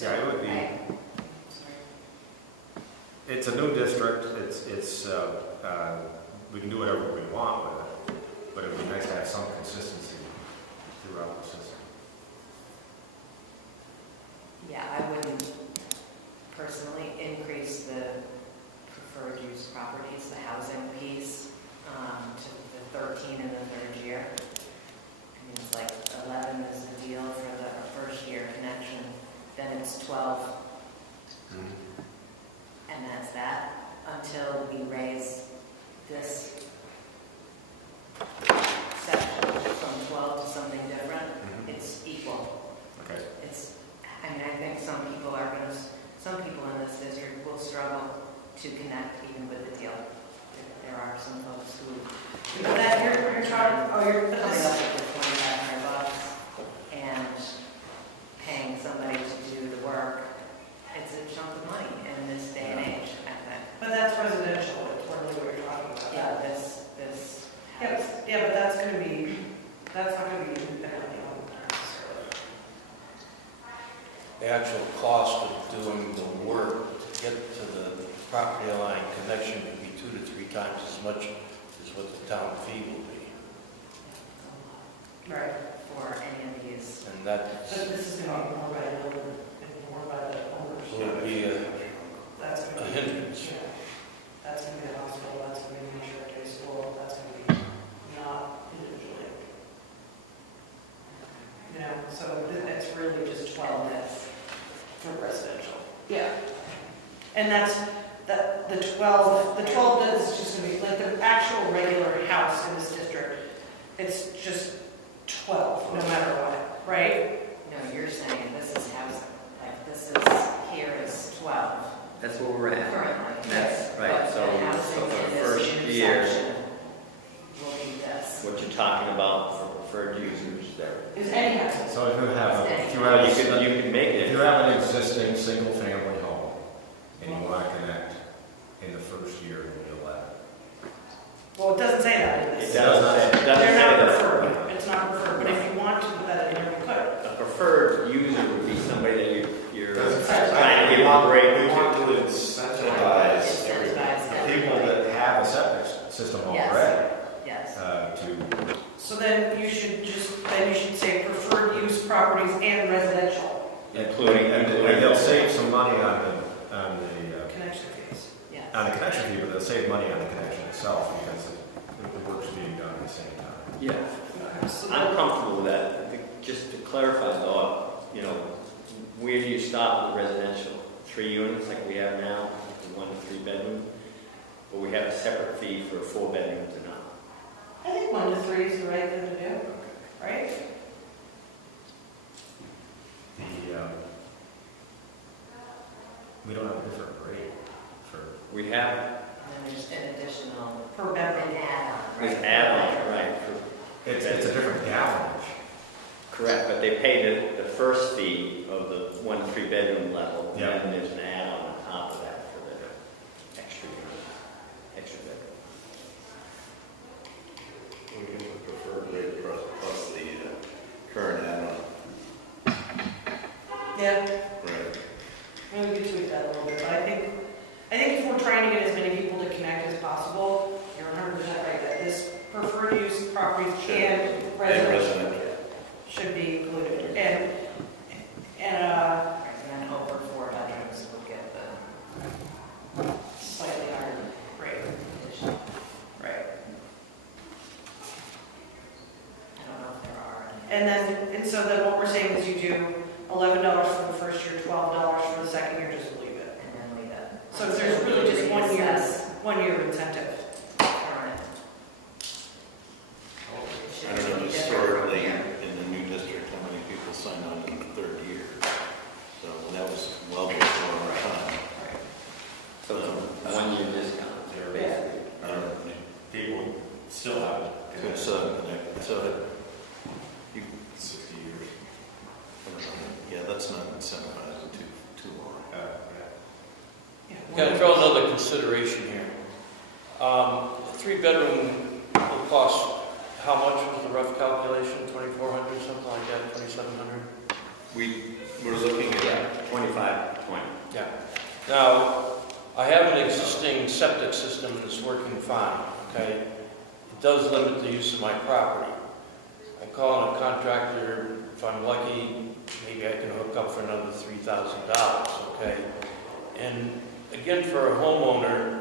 Yeah, it would be, it's a new district, we can do whatever we want with it, but it would be nice to have some consistency throughout the system. Yeah, I wouldn't personally increase the preferred use properties, the housing piece, to the 13 in the third year. I mean, it's like 11 is the deal for the first year connection, then it's 12, and that's that, until we raise this section from 12 to something different, it's equal. Okay. I think some people in this district will struggle to connect even with the deal. There are some folks who But that you're talking, you're putting coming this up with $2,500 and paying somebody to do the work. It's a chunk of money in this day and age, I think. but that's residential, it's really what you're talking about. Yeah, this house. Yeah, but that's not gonna be independently owned necessarily. The actual cost of doing the work to get to the property line connection would be 2 to 3 times as much as what the town fee will be. Right. For any of these. And that's, But this is gonna be more by the builder and more by the owners. will be That's a gonna be. hindrance. Yeah. That's gonna be the hospital, that's gonna be the Nature Day School, that's gonna be not individually. So it's really just 12 this. for residential. Yeah. And that's, the 12 is just gonna be, like the actual regular house in this district, it's just 12, no matter what, right? No, you're saying this is housing, like this is, here is 12 That's where we're at. currently. That's right, But so the housing for the in this first year, intersection will be this. what you're talking about for preferred users there. Is any house. So if you have, Well, you can make if it, you have an existing single-family home and you want to connect in the first year, you'll let it. Well, it doesn't say that in it this. doesn't say They're not that. preferred, it's not preferred, but if you want to put that in there, you could. A preferred user would be somebody that you're Doesn't trying to give a break We want to. to incentivize Incentivize People that have a septic system Yes. already, Yes. to, So then you should say preferred use properties and residential Including, and they'll save some money on the connection fees. Yes. connection fee, but they'll save money on the connection itself because the work's being done at the same time. yeah, Okay, so I'm then- comfortable with that. I think just to clarify though, where do you stop with residential? 3 units like we have now, 1 to 3 bedroom? Or we have a separate fee for 4 bedrooms and up? I think 1 to 3 is the right thing to do, right? We don't have a different rate for, We have And then there's an additional, Per an bedroom. add-on, this right? add-on, right? for- it's a different gallonage. Correct, but they pay the first fee of the 1 to 3 bedroom level, and Yeah. then there's an add-on on top of that for the extra bedroom. We give the preferred rate plus the current add-on. Yeah, Right. maybe we could tweak that a little bit, but I think if we're trying to get as many people to connect as possible, you're 100% right, that this preferred use properties and residential should be included. And Right, and then over 4 bedrooms will get the slightly higher rate, addition. right? I don't know if there are any. And so then what we're saying is you do $11 for the first year, $12 for the second year, just leave it. And then leave it. So there's really just 1 year incentive. Current let's not incentivize it too long. Got to throw another consideration here. A 3-bedroom will cost, how much was the rough calculation? 2,400, something like that, 2,700? We're looking at 25, 20. Yeah. Now, I have an existing septic system that's working fine, okay? It does limit the use of my property. I call in a contractor, if I'm lucky, maybe I can hook up for another $3,000, okay? And again, for a homeowner,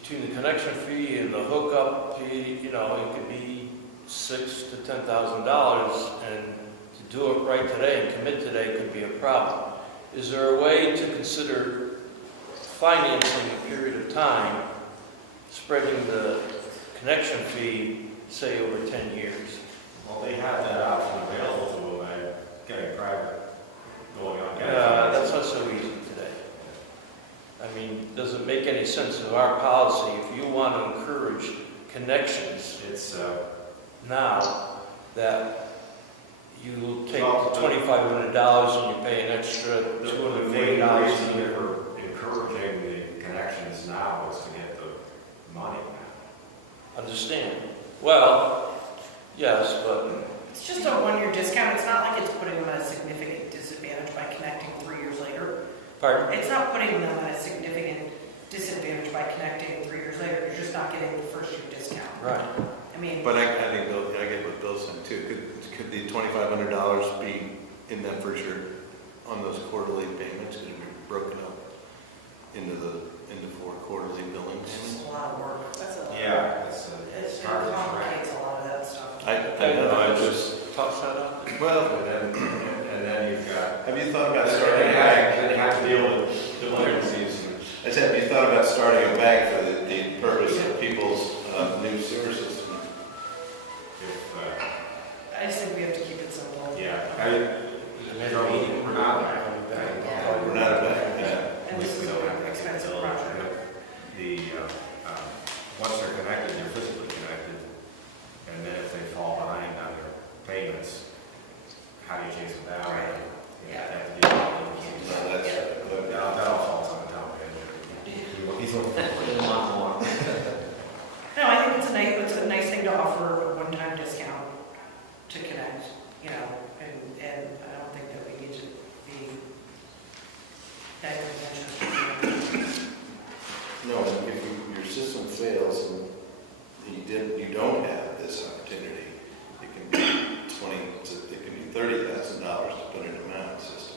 between the connection fee and the hookup fee, you know, it could be $6,000 to $10,000, and to do it right today and commit today could be a problem. Is there a way to consider financing a period of time, spreading the connection fee, say, over 10 years? Well, they have that option available to them by getting private, going on. That's not so easy today. I mean, does it make any sense of our policy, if you want to encourage connections It's, now, that you take the $2,500 and you pay an extra the $240 main a reason year? we're encouraging the connections now is to get the money now. Understand? Well, yes, but It's just a one-year discount. It's not like it's putting them at a significant disadvantage by connecting 3 years later. pardon? It's not putting them at a significant disadvantage by connecting 3 years later. You're just not getting the first-year discount. Right. I mean, But I think Bill, I get what Bill's saying too. Could the $2,500 be in that first year on those quarterly payments? Could it be broken up into 4 quarterly billing it's payments? just a lot of work. That's a lot. Yeah, it's, It hard to complicates a lot of that stuff. I know, I just, Toss that out. well, and then you've got, have you thought about then starting a bank? they have to deal with delinquencies. I said, have you thought about starting a bank for the purpose of people's new sewer system? I just think we have to keep it simple. We're not back. We're not a bank, yeah. And this is an expensive project. Once they're connected, they're physically connected, and then if they fall behind on their payments, how do you chase them down? Right. You have to deal with No, that's good. that all falls on the town manager. He's looking for more. No, I think it's a nice thing to offer a one-time discount to connect, you know, and I don't think that we need to be that conventional. No, if your system fails and you don't have this opportunity, it can be $30,000 to put in a mountain system.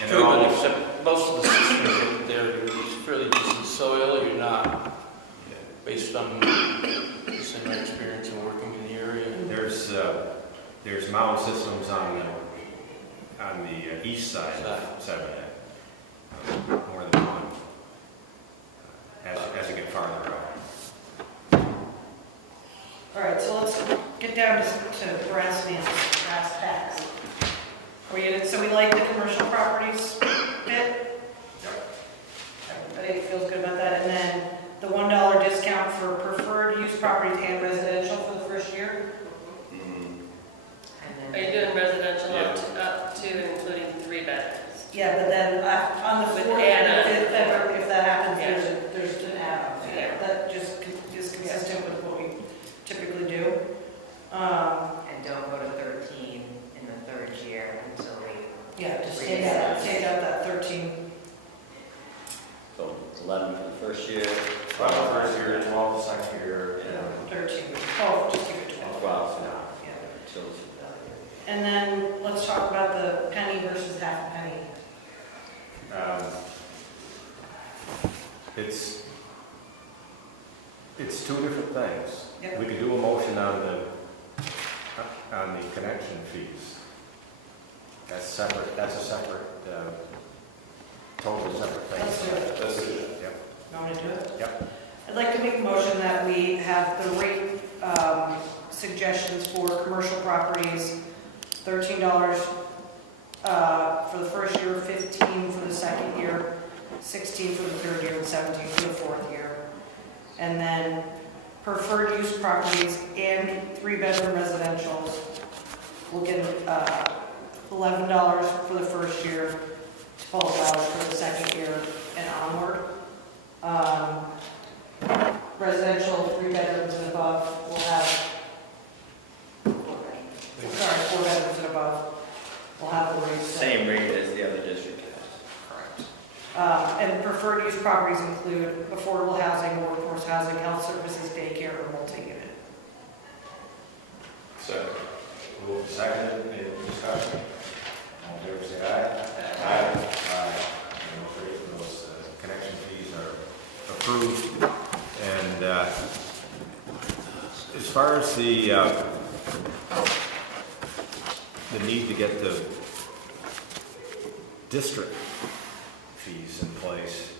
And True, they're but all- except most of the systems there is fairly decent soil, you're not, Yeah. based on my experience in working in the area. There's mountain systems on the east side of 7A, more than one, as you get farther out. All right, so let's get down to brass tacks. So we like the commercial properties bit? Everybody feels good about that? And then the $1 discount for preferred use properties and residential for the first year? Mhm. And Are you then, doing residential up to and including 3 bedrooms? Yeah, but then on the With fourth, add-on. if that happens, Yeah. there's an add-on fee. Yeah. That just is consistent with what we typically do. and don't go to 13 in the third year until we, Yeah, just take out that 13. So 11 for the first year, 12 the first year, 12 the second year, and 13, 12, just keep it 12. 12 now. Yeah. So And then let's talk about the penny versus half a penny. It's two different things. Yep. We could do a motion on the connection fees. That's separate, that's a separate, totally separate thing. Let's do it. That's it. Yep. You want me to do it? Yep. I'd like to make a motion that we have the rate suggestions for commercial properties, $13 for the first year, 15 for the second year, 16 for the third year, and 17 for the fourth year. And then preferred use properties and 3-bedroom residentials will get $11 for the first year, $12 for the second year and onward. Residential 3 bedrooms and above will have, 4 bedrooms and above will have the rate. Same rate as the other district has. And preferred use properties include affordable housing, workforce housing, health services, daycare, or multi-unit. Second. Moved and seconded, any discussion? All in favor, say aye. Aye. Those connection fees are approved. And as far as the need to get the district fees in place,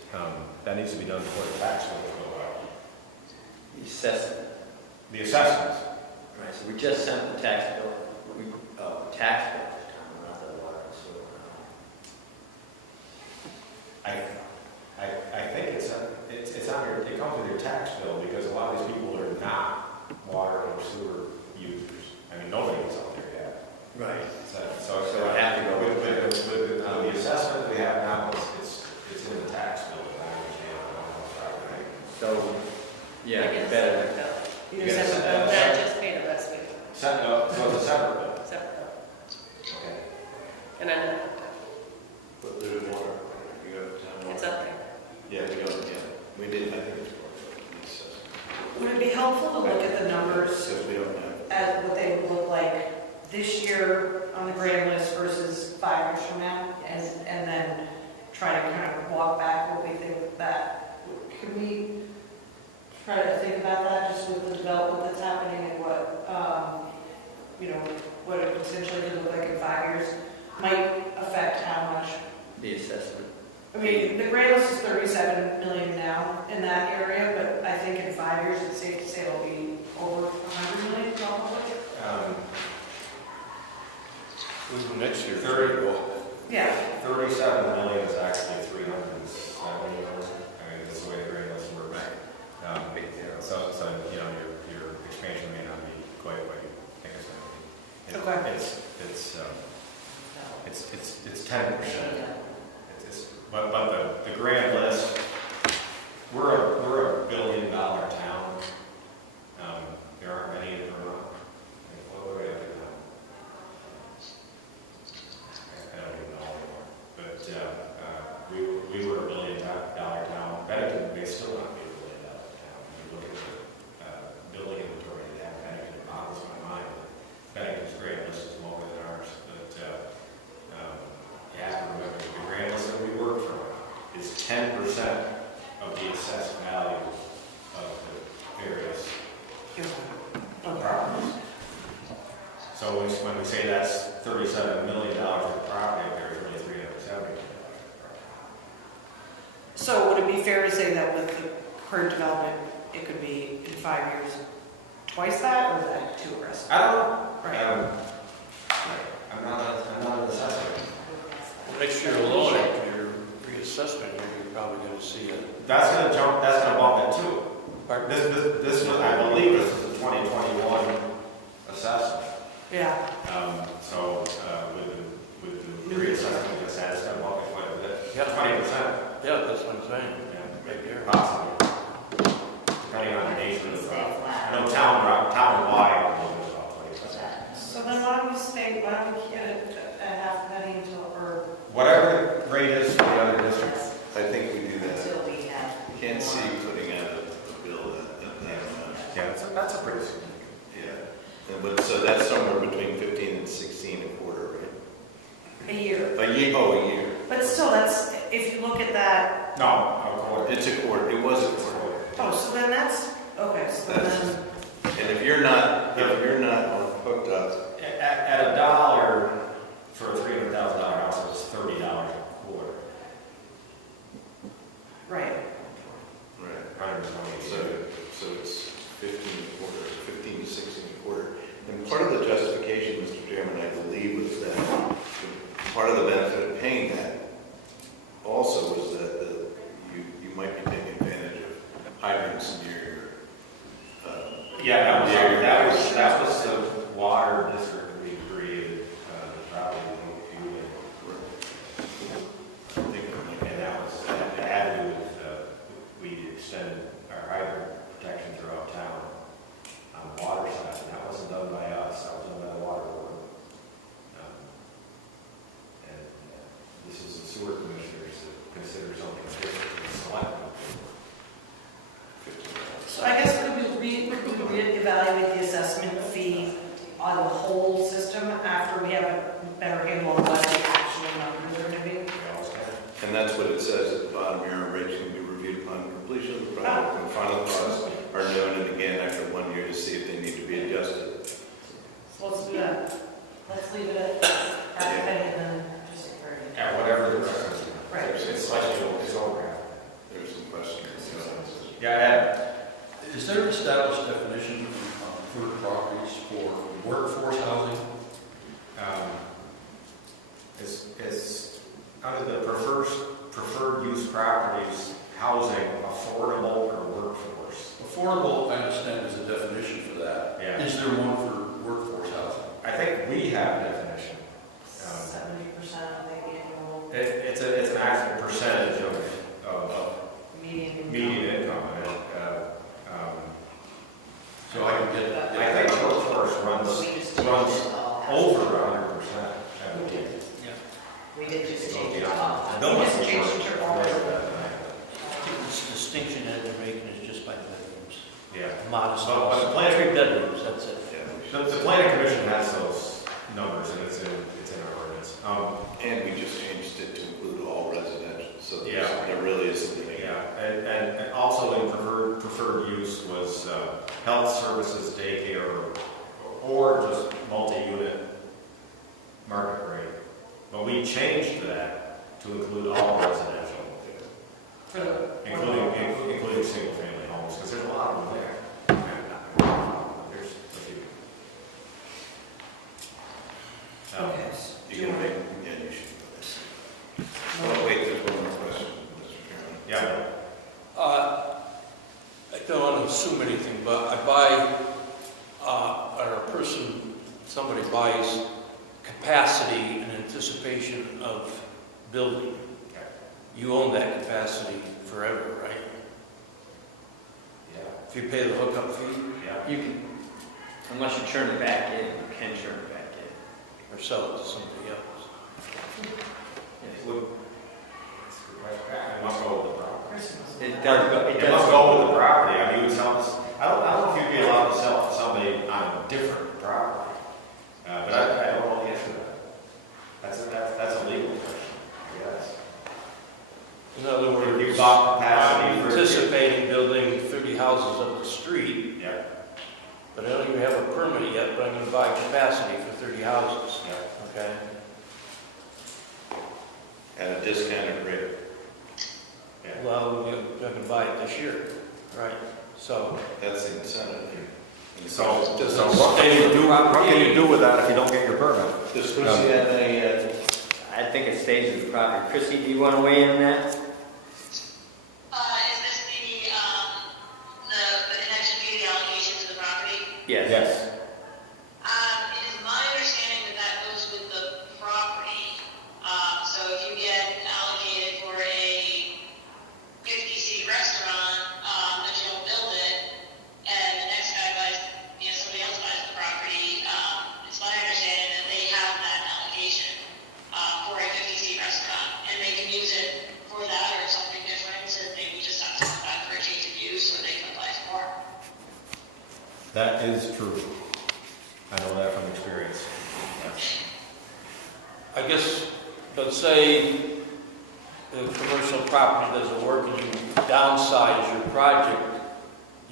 that needs to be done before the tax bill go out. The assessment. The assessments. Right, so we just sent the tax bill, tax bill to town, not the water and sewer. I think it's on your, it comes with your tax bill because a lot of these people are not water or sewer users. I mean, nobody's out there yet. Right. So I have to go with the assessment we have now, it's in the tax bill. I understand. Right? So, yeah, I get a better. separate bill. You Yes. just said That I just paid it last week, So it's a separate bill. separate bill. Okay. And I know, But there's water. You got town water. it's up there. Yeah, we don't, yeah. We did, I think it's part of the assessment. Would it be helpful to look at the numbers Because we don't have. at what they would look like this year on the grand list versus 5 years from now? And then try to kind of walk back what we think that, can we try to think about that just with the development that's happening and what, what it potentially could look like in 5 years might affect how much. The assessment. I mean, the grand list is 37 million now in that area, but I think in 5 years, it's safe to say it'll be over 100 million probably. Next year. Yeah. 37 million is actually 370 million. I mean, that's the way the grant list works. So your expansion may not be quite what you think it's going to be. Okay. It's 10%. But the grand list, we're a $1 billion town. There aren't many in Vermont. What do we have now? I don't even know anymore. But we were $1 billion town. Bennington may still not be $1 billion town. When you look at the building inventory they have, Bennington boggles my mind. Bennington's grand list is lower than ours. But you have to remember the grand list that we work from is 10% of the assessed value of the various properties. So when we say that's $37 million for property, there's really $370 million. So would it be fair to say that with the current development, it could be in 5 years twice that, or is that too aggressive? I don't know. Right. I'm not an assessor. Next year alone, after your reassessment, you're probably going to see it. That's going to bump it too. Pardon? This was, I believe this is the 2021 assessment. Yeah. So with the reassessment we just had, it's going to bump it quite a bit. Yeah. 20%. Yeah, that's what I'm saying. Yeah, Right there. possibly. Depending on the nature of the problem. I know town-wide, it's about 20%. So then why don't we get it at half a penny until, or? Whatever the rate is for the other districts. I think we do that. Until we have. Can't see putting out a bill at that amount. Yeah, that's a pretty significant. Yeah. But so that's somewhere between 15 and 16 a quarter, right? A year. A year. But still, that's, if you look at that, No, a quarter. It's a quarter. It was a quarter. oh, so then that's, okay, so That's- then, And if you're not hooked up, At $1 for a $300,000 house, it's $30 a quarter. right. right? 120. So it's 15 a quarter, 15 to 16 a quarter. And part of the justification, Mr. Chairman, I believe, was that part of the benefit of paying that also was that you might be taking advantage of hydrants near your. Yeah, that was the water district we created. leave it at half a penny and then just a third. At whatever the rest is. Right. It's like, it's over. There's some questions. Yeah, Ed? Is there an established definition for properties for workforce housing? Is under the preferred use properties, housing affordable or workforce? Affordable, I understand, is a definition for that. Yeah. Is there one for workforce housing? I think we have a definition. 70% of the annual It's an actual percentage of median income. median income. So I can get that. I think workforce runs We just changed it runs to all over housing. 100%. We did. We did just Yeah. change it to all. No We one's just changed it to all. I think this distinction that they're making is just by bedrooms. Yeah. Modest. But the plan- 3 bedrooms, that's it. The planning commission has those numbers and it's in our ordinance. And we just changed it to include all residential, so Yeah. there really isn't any. Yeah, and also in preferred use was health services, daycare, or just multi-unit market rate. But we changed that to include all residential, including single-family homes, because there's a lot of them there. There's a few. Okay. You can make, yeah, you should. Oh, wait, there's one more question, Mr. Chairman. Yeah. I don't want to assume anything, but I buy, or a person, somebody buys capacity in anticipation of building. Okay. You own that capacity forever, right? Yeah. If you pay the hookup fee Yeah. You can, unless you turn it back in, you can turn it back in. or sell it to somebody else. It would, it's a good question. It must go with the property. It does go, it It does must go with the property. I mean, you would sell this, I don't know if you'd be allowed to sell to somebody on a different property. But I don't know the answer to that. That's a legal question, yes. In other words, You bought capacity I'm for- anticipating building 30 houses up the street, Yeah, but I don't even have a permit yet, but I'm gonna buy capacity for 30 houses, yeah. okay? At a discounted rate. Yeah. Well, you're gonna buy it this year, right? So, That's the incentive. So what can you do with that if you don't get your permit? Does Chrissy have any, I think it stays with the property. Chrissy, do you want to weigh in on that? Is this the connection fee, the allocation to the property? Yes. It is my understanding that that goes with the property. So if you get allocated for a 50-seat restaurant, but you don't build it, and the next guy buys, somebody else buys the property, it's my understanding that they have that allocation for a 50-seat restaurant, and they can use it for that or something different, so maybe just have to come back for a change of use, or they can apply for more. That is true. I know that from experience. I guess, but say the commercial property doesn't work and you downsize your project,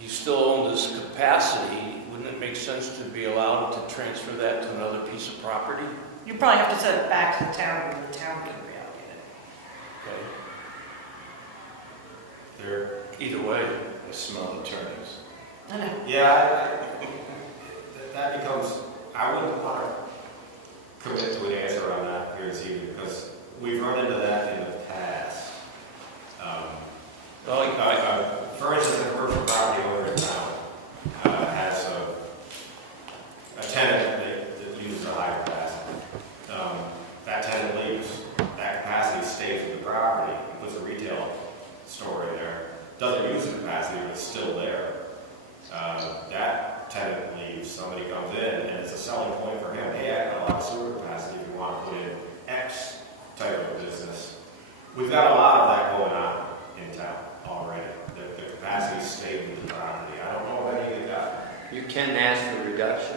you still own this capacity, wouldn't it make sense to be allowed to transfer that to another piece of property? You probably have to send it back to the town, and the town can reallocate it. Okay, There. either way. I smell attorneys. I know. Yeah, that becomes, I wouldn't want to commit to an answer on that here this evening, because we've run into that in the past. Well, For instance, a commercial property owner in town has a tenant that uses a high capacity. That tenant leaves, that capacity stays with the property, puts a retail store in there, doesn't use the capacity, but it's still there. That tenant leaves, somebody comes in, and it's a selling point for him. Hey, I got a lot of sewer capacity if you want to put in X type of business. We've got a lot of that going on in town already. The capacity stayed with the property. I don't know if any of that. You can ask for a reduction.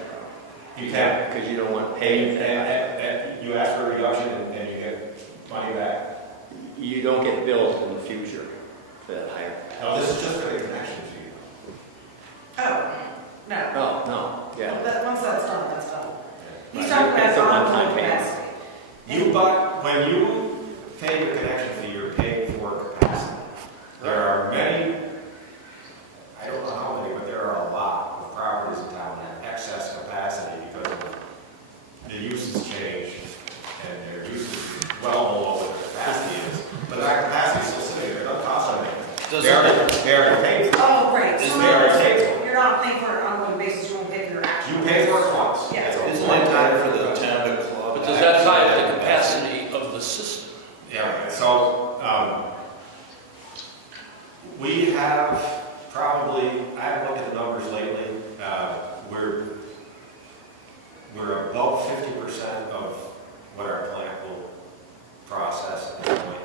You can. Because you don't want to pay for that. And you ask for a reduction and you get money back. You don't get billed in the future for that higher. No, this is just for the connection fee. Oh, no. Oh, no, yeah. Once that's done, that's done. He's Right. talking about It's a ongoing one-time pay your connection fee, you're paying for capacity. There are many, I don't know how many, but there are a lot of properties in town that have excess capacity because the uses change and their usage is well below what their capacity is. But that capacity is still sitting there, it doesn't cost anything. They are paid for. Oh, right. It's So very safe. you're not paying for it on a basis, you won't pay for your actual. You pay for it once. Yeah. It's one time for the town to claw But back. does that tie up the capacity of the system? Yeah, so, we have probably, I haven't looked at the numbers lately, we're about 50% of what our plant will process at this point.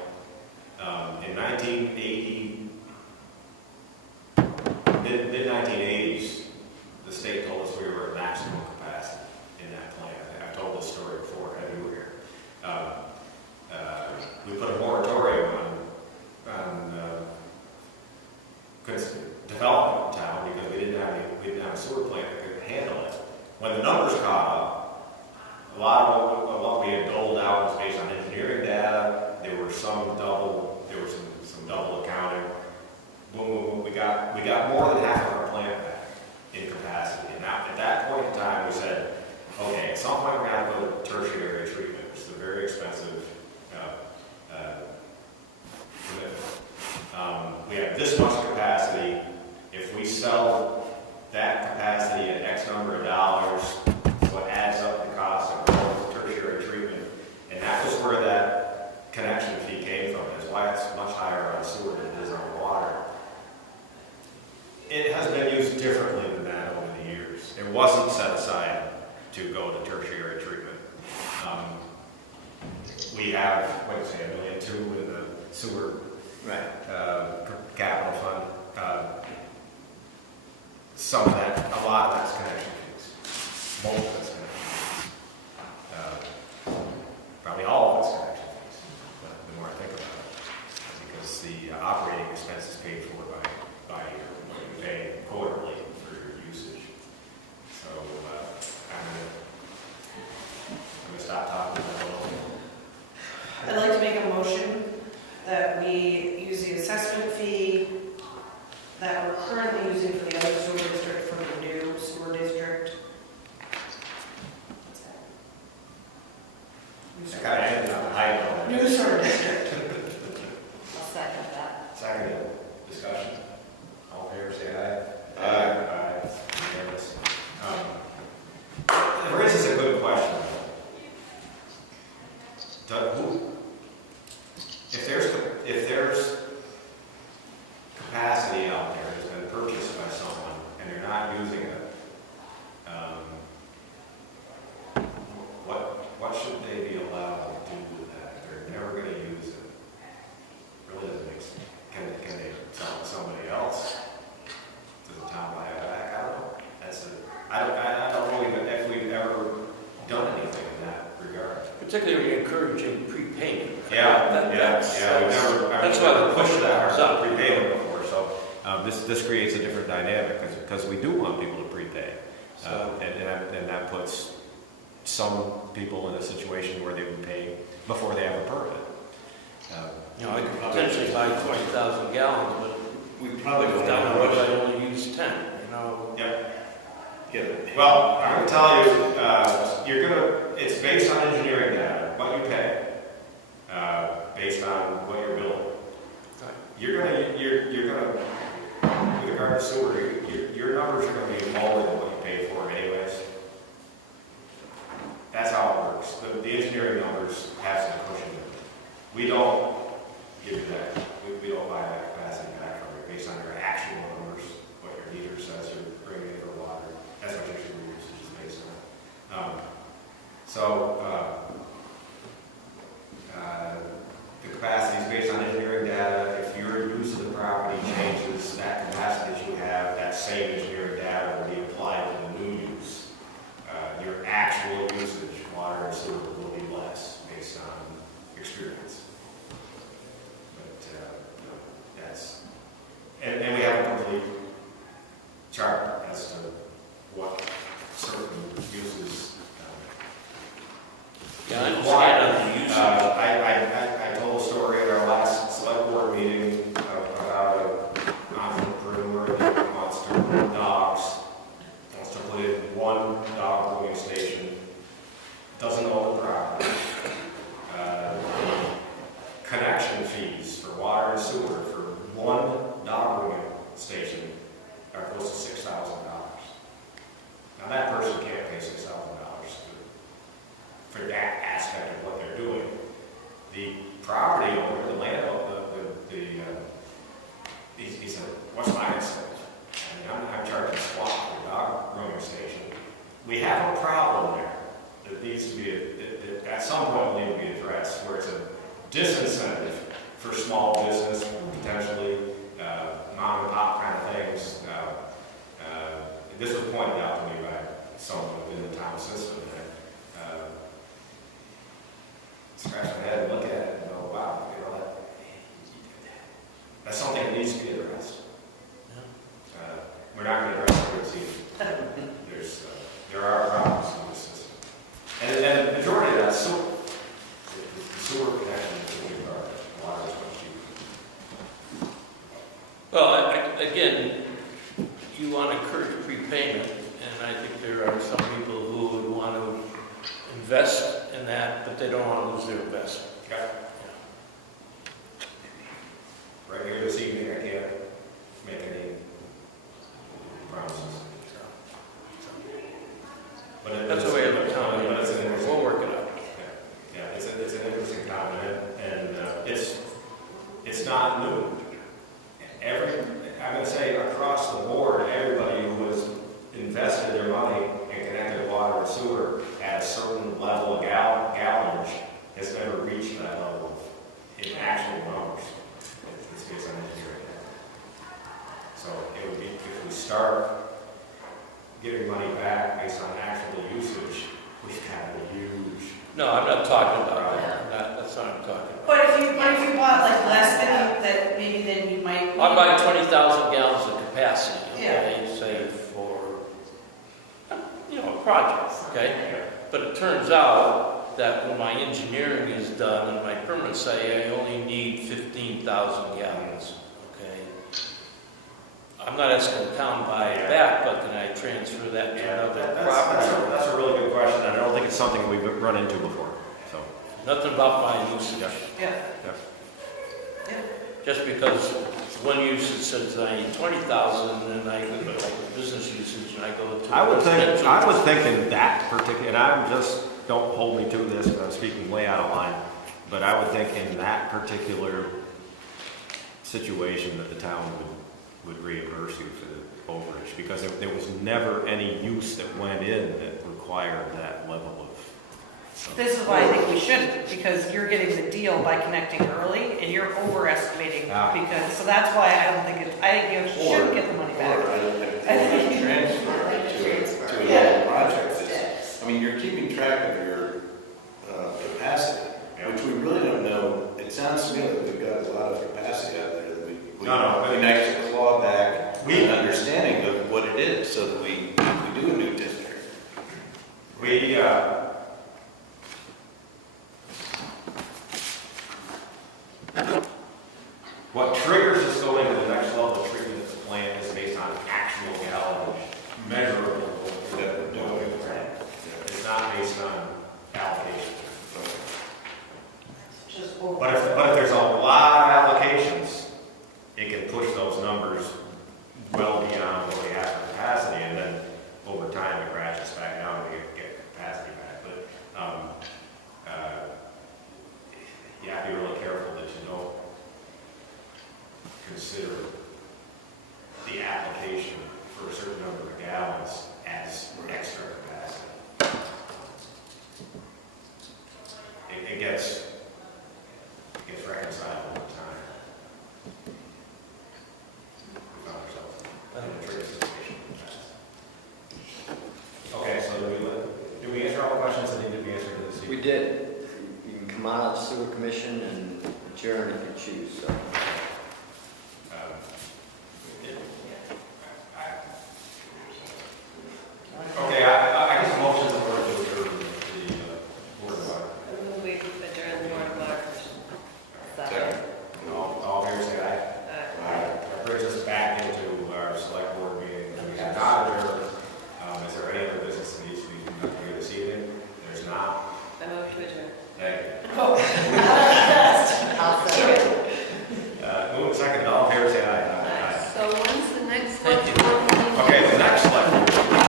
In 1980, mid-1980s, the state told us we were at maximum capacity in that plant. I've told this story before, I knew we were. We put a moratorium on development in town because we didn't have a sewer plant that could handle it. When the numbers caught up, a lot of what we had doled out was based on engineering data. There were some double accounting. Boom, we got more than half of our plant back in capacity. And now, at that point in time, we said, okay, at some point we're going to go to tertiary treatment, which is a very expensive commitment. We have this much capacity. If we sell that capacity at X number of dollars, what adds up the cost of going to tertiary treatment. And that was where that connection fee came from. That's why it's much higher on sewer than it is on water. It has been used differently than that over the years. It wasn't set aside to go to tertiary treatment. We have, what do you say, $1.2 million in the sewer capital fund. Some of that, a lot of that's connection fees. Most of it's connection fees. Probably all of it's connection fees, the more I think about it. Because the operating expense is paid for by year. You pay quarterly for your usage. So I'm going to stop talking about it. I'd like to make a motion that we use the assessment fee that we're currently using for the other sewer district for the new sewer district. I got to end on a high note. New sewer district. I'll second that. Second discussion. All in favor, say aye. Aye. Unanimous. It raises a good question. If there's capacity out there that's been purchased by someone and they're not using it, what should they be allowed to do with that? If they're never going to use it, really doesn't make sense. Can they sell it to somebody else? Does the town buy it back? I don't know. I don't know if we've ever done anything in that regard. Particularly encouraging prepayment. That's why the push that comes up. prepayment before. So this creates a different dynamic because we do want people to prepay, and that puts some people in a situation where they would pay before they have a permit. I could potentially buy 20,000 gallons, but We probably don't down have the road, much. I only use 10, Yep. Get it. Well, I'm going to tell you, it's based on engineering data, what you pay, based on what you're building. You're gonna, with regard to sewer, your numbers are going to be lower than what you pay for anyways. That's how it works. The engineering numbers have some cushion in them. We don't give you that. We don't buy that capacity back from you based on your actual numbers, what your meter says you're bringing in for water. That's what your sewer usage is based on. The capacity is based on engineering data. If your use of the property changes, that capacity that you have, that same engineering data will be applied to the new use. Your actual usage, water and sewer, will be less based on experience. But that's, and we have a complete chart as to what certain uses. I understand the usage. I told a story dogs, wants to put in one dog grooming station, doesn't own the property. Connection fees for water and sewer for one dog grooming station are close to $6,000. Now that person can't pay $6,000 for that aspect of what they're doing. The property owner, the landowner, he said, what's my incentive? I mean, I'm charging squat for a dog grooming station. We have a problem there that needs to be, that at some point will need to be addressed, where it's a disincentive for small business, potentially mom and pop kind of things. This was pointed out to me by someone within the town system. Scratch my head and look at it and go, wow, you know, that's something that needs to be addressed. We're not going to address it this evening. There are problems in this system. And the majority of that sewer, the sewer connection is really garbage. Water is much cheaper. Well, again, you want to encourage prepayment, and I think there are some people who would want to invest in that, but they don't want to lose their investment. Okay. Right here this evening, I can't make any promises. But That's the way of the town. But it's an interesting. We'll work it out. Yeah, it's an interesting comment, and it's not new. I'm going to say across the board, everybody who has invested their money in connected water and sewer at a certain level of gallonage has never reached that level in actual numbers. It's based on engineering. So it would be, if we start giving money back based on actual usage, we've got a huge. No, I'm not talking about that. That's not what I'm talking about. But if you bought like less than that, maybe then you might. I buy 20,000 gallons of capacity, Yeah. okay, say for, a project, okay? But it turns out that when my engineering is done and my permits say I only need 15,000 gallons, okay? I'm not asking the town to buy it back, but can I transfer that to another property? That's a really good question. I don't think it's something we've run into before. So Nothing about my usage. Yeah. Just because one usage says I need 20,000 and I go like a business usage and I go to. I would residential. think in that particular, and I'm just, don't hold me to this, because I'm speaking way out of line, but I would think in that particular situation that the town would reimburse you for the overage, because there was never any use that went in that required that level of. This is why I think we shouldn't, because you're getting the deal by connecting early, and you're overestimating, because, so that's why I don't think I think you should get the money back. Or I don't think you transfer to another project. I mean, you're keeping track of your capacity, which we really don't know. It sounds to me like we've got a lot of capacity out there that we can actually claw back an understanding of what it is, so that we do a new district. What triggers us going to the next level of treatment of the plant is based on actual gallonage, measurable. It's not based on allocation. But if there's a lot of allocations, it can push those numbers well beyond what we have for capacity, and then over time it ratchets back down and we get capacity back. But be really careful that you don't consider the application for a certain number of gallons as extra capacity. It gets reconciled over time. We found ourselves in a tricky situation in the past. Okay, so do we answer all the questions that need to be answered this evening? We did. You can come out of the sewer commission and adjourn if you choose, so. Okay, I guess motions in order to adjourn the board of water. We adjourn the board of water. Second. All fair say aye. That brings us back into our select board meeting ag. Oh,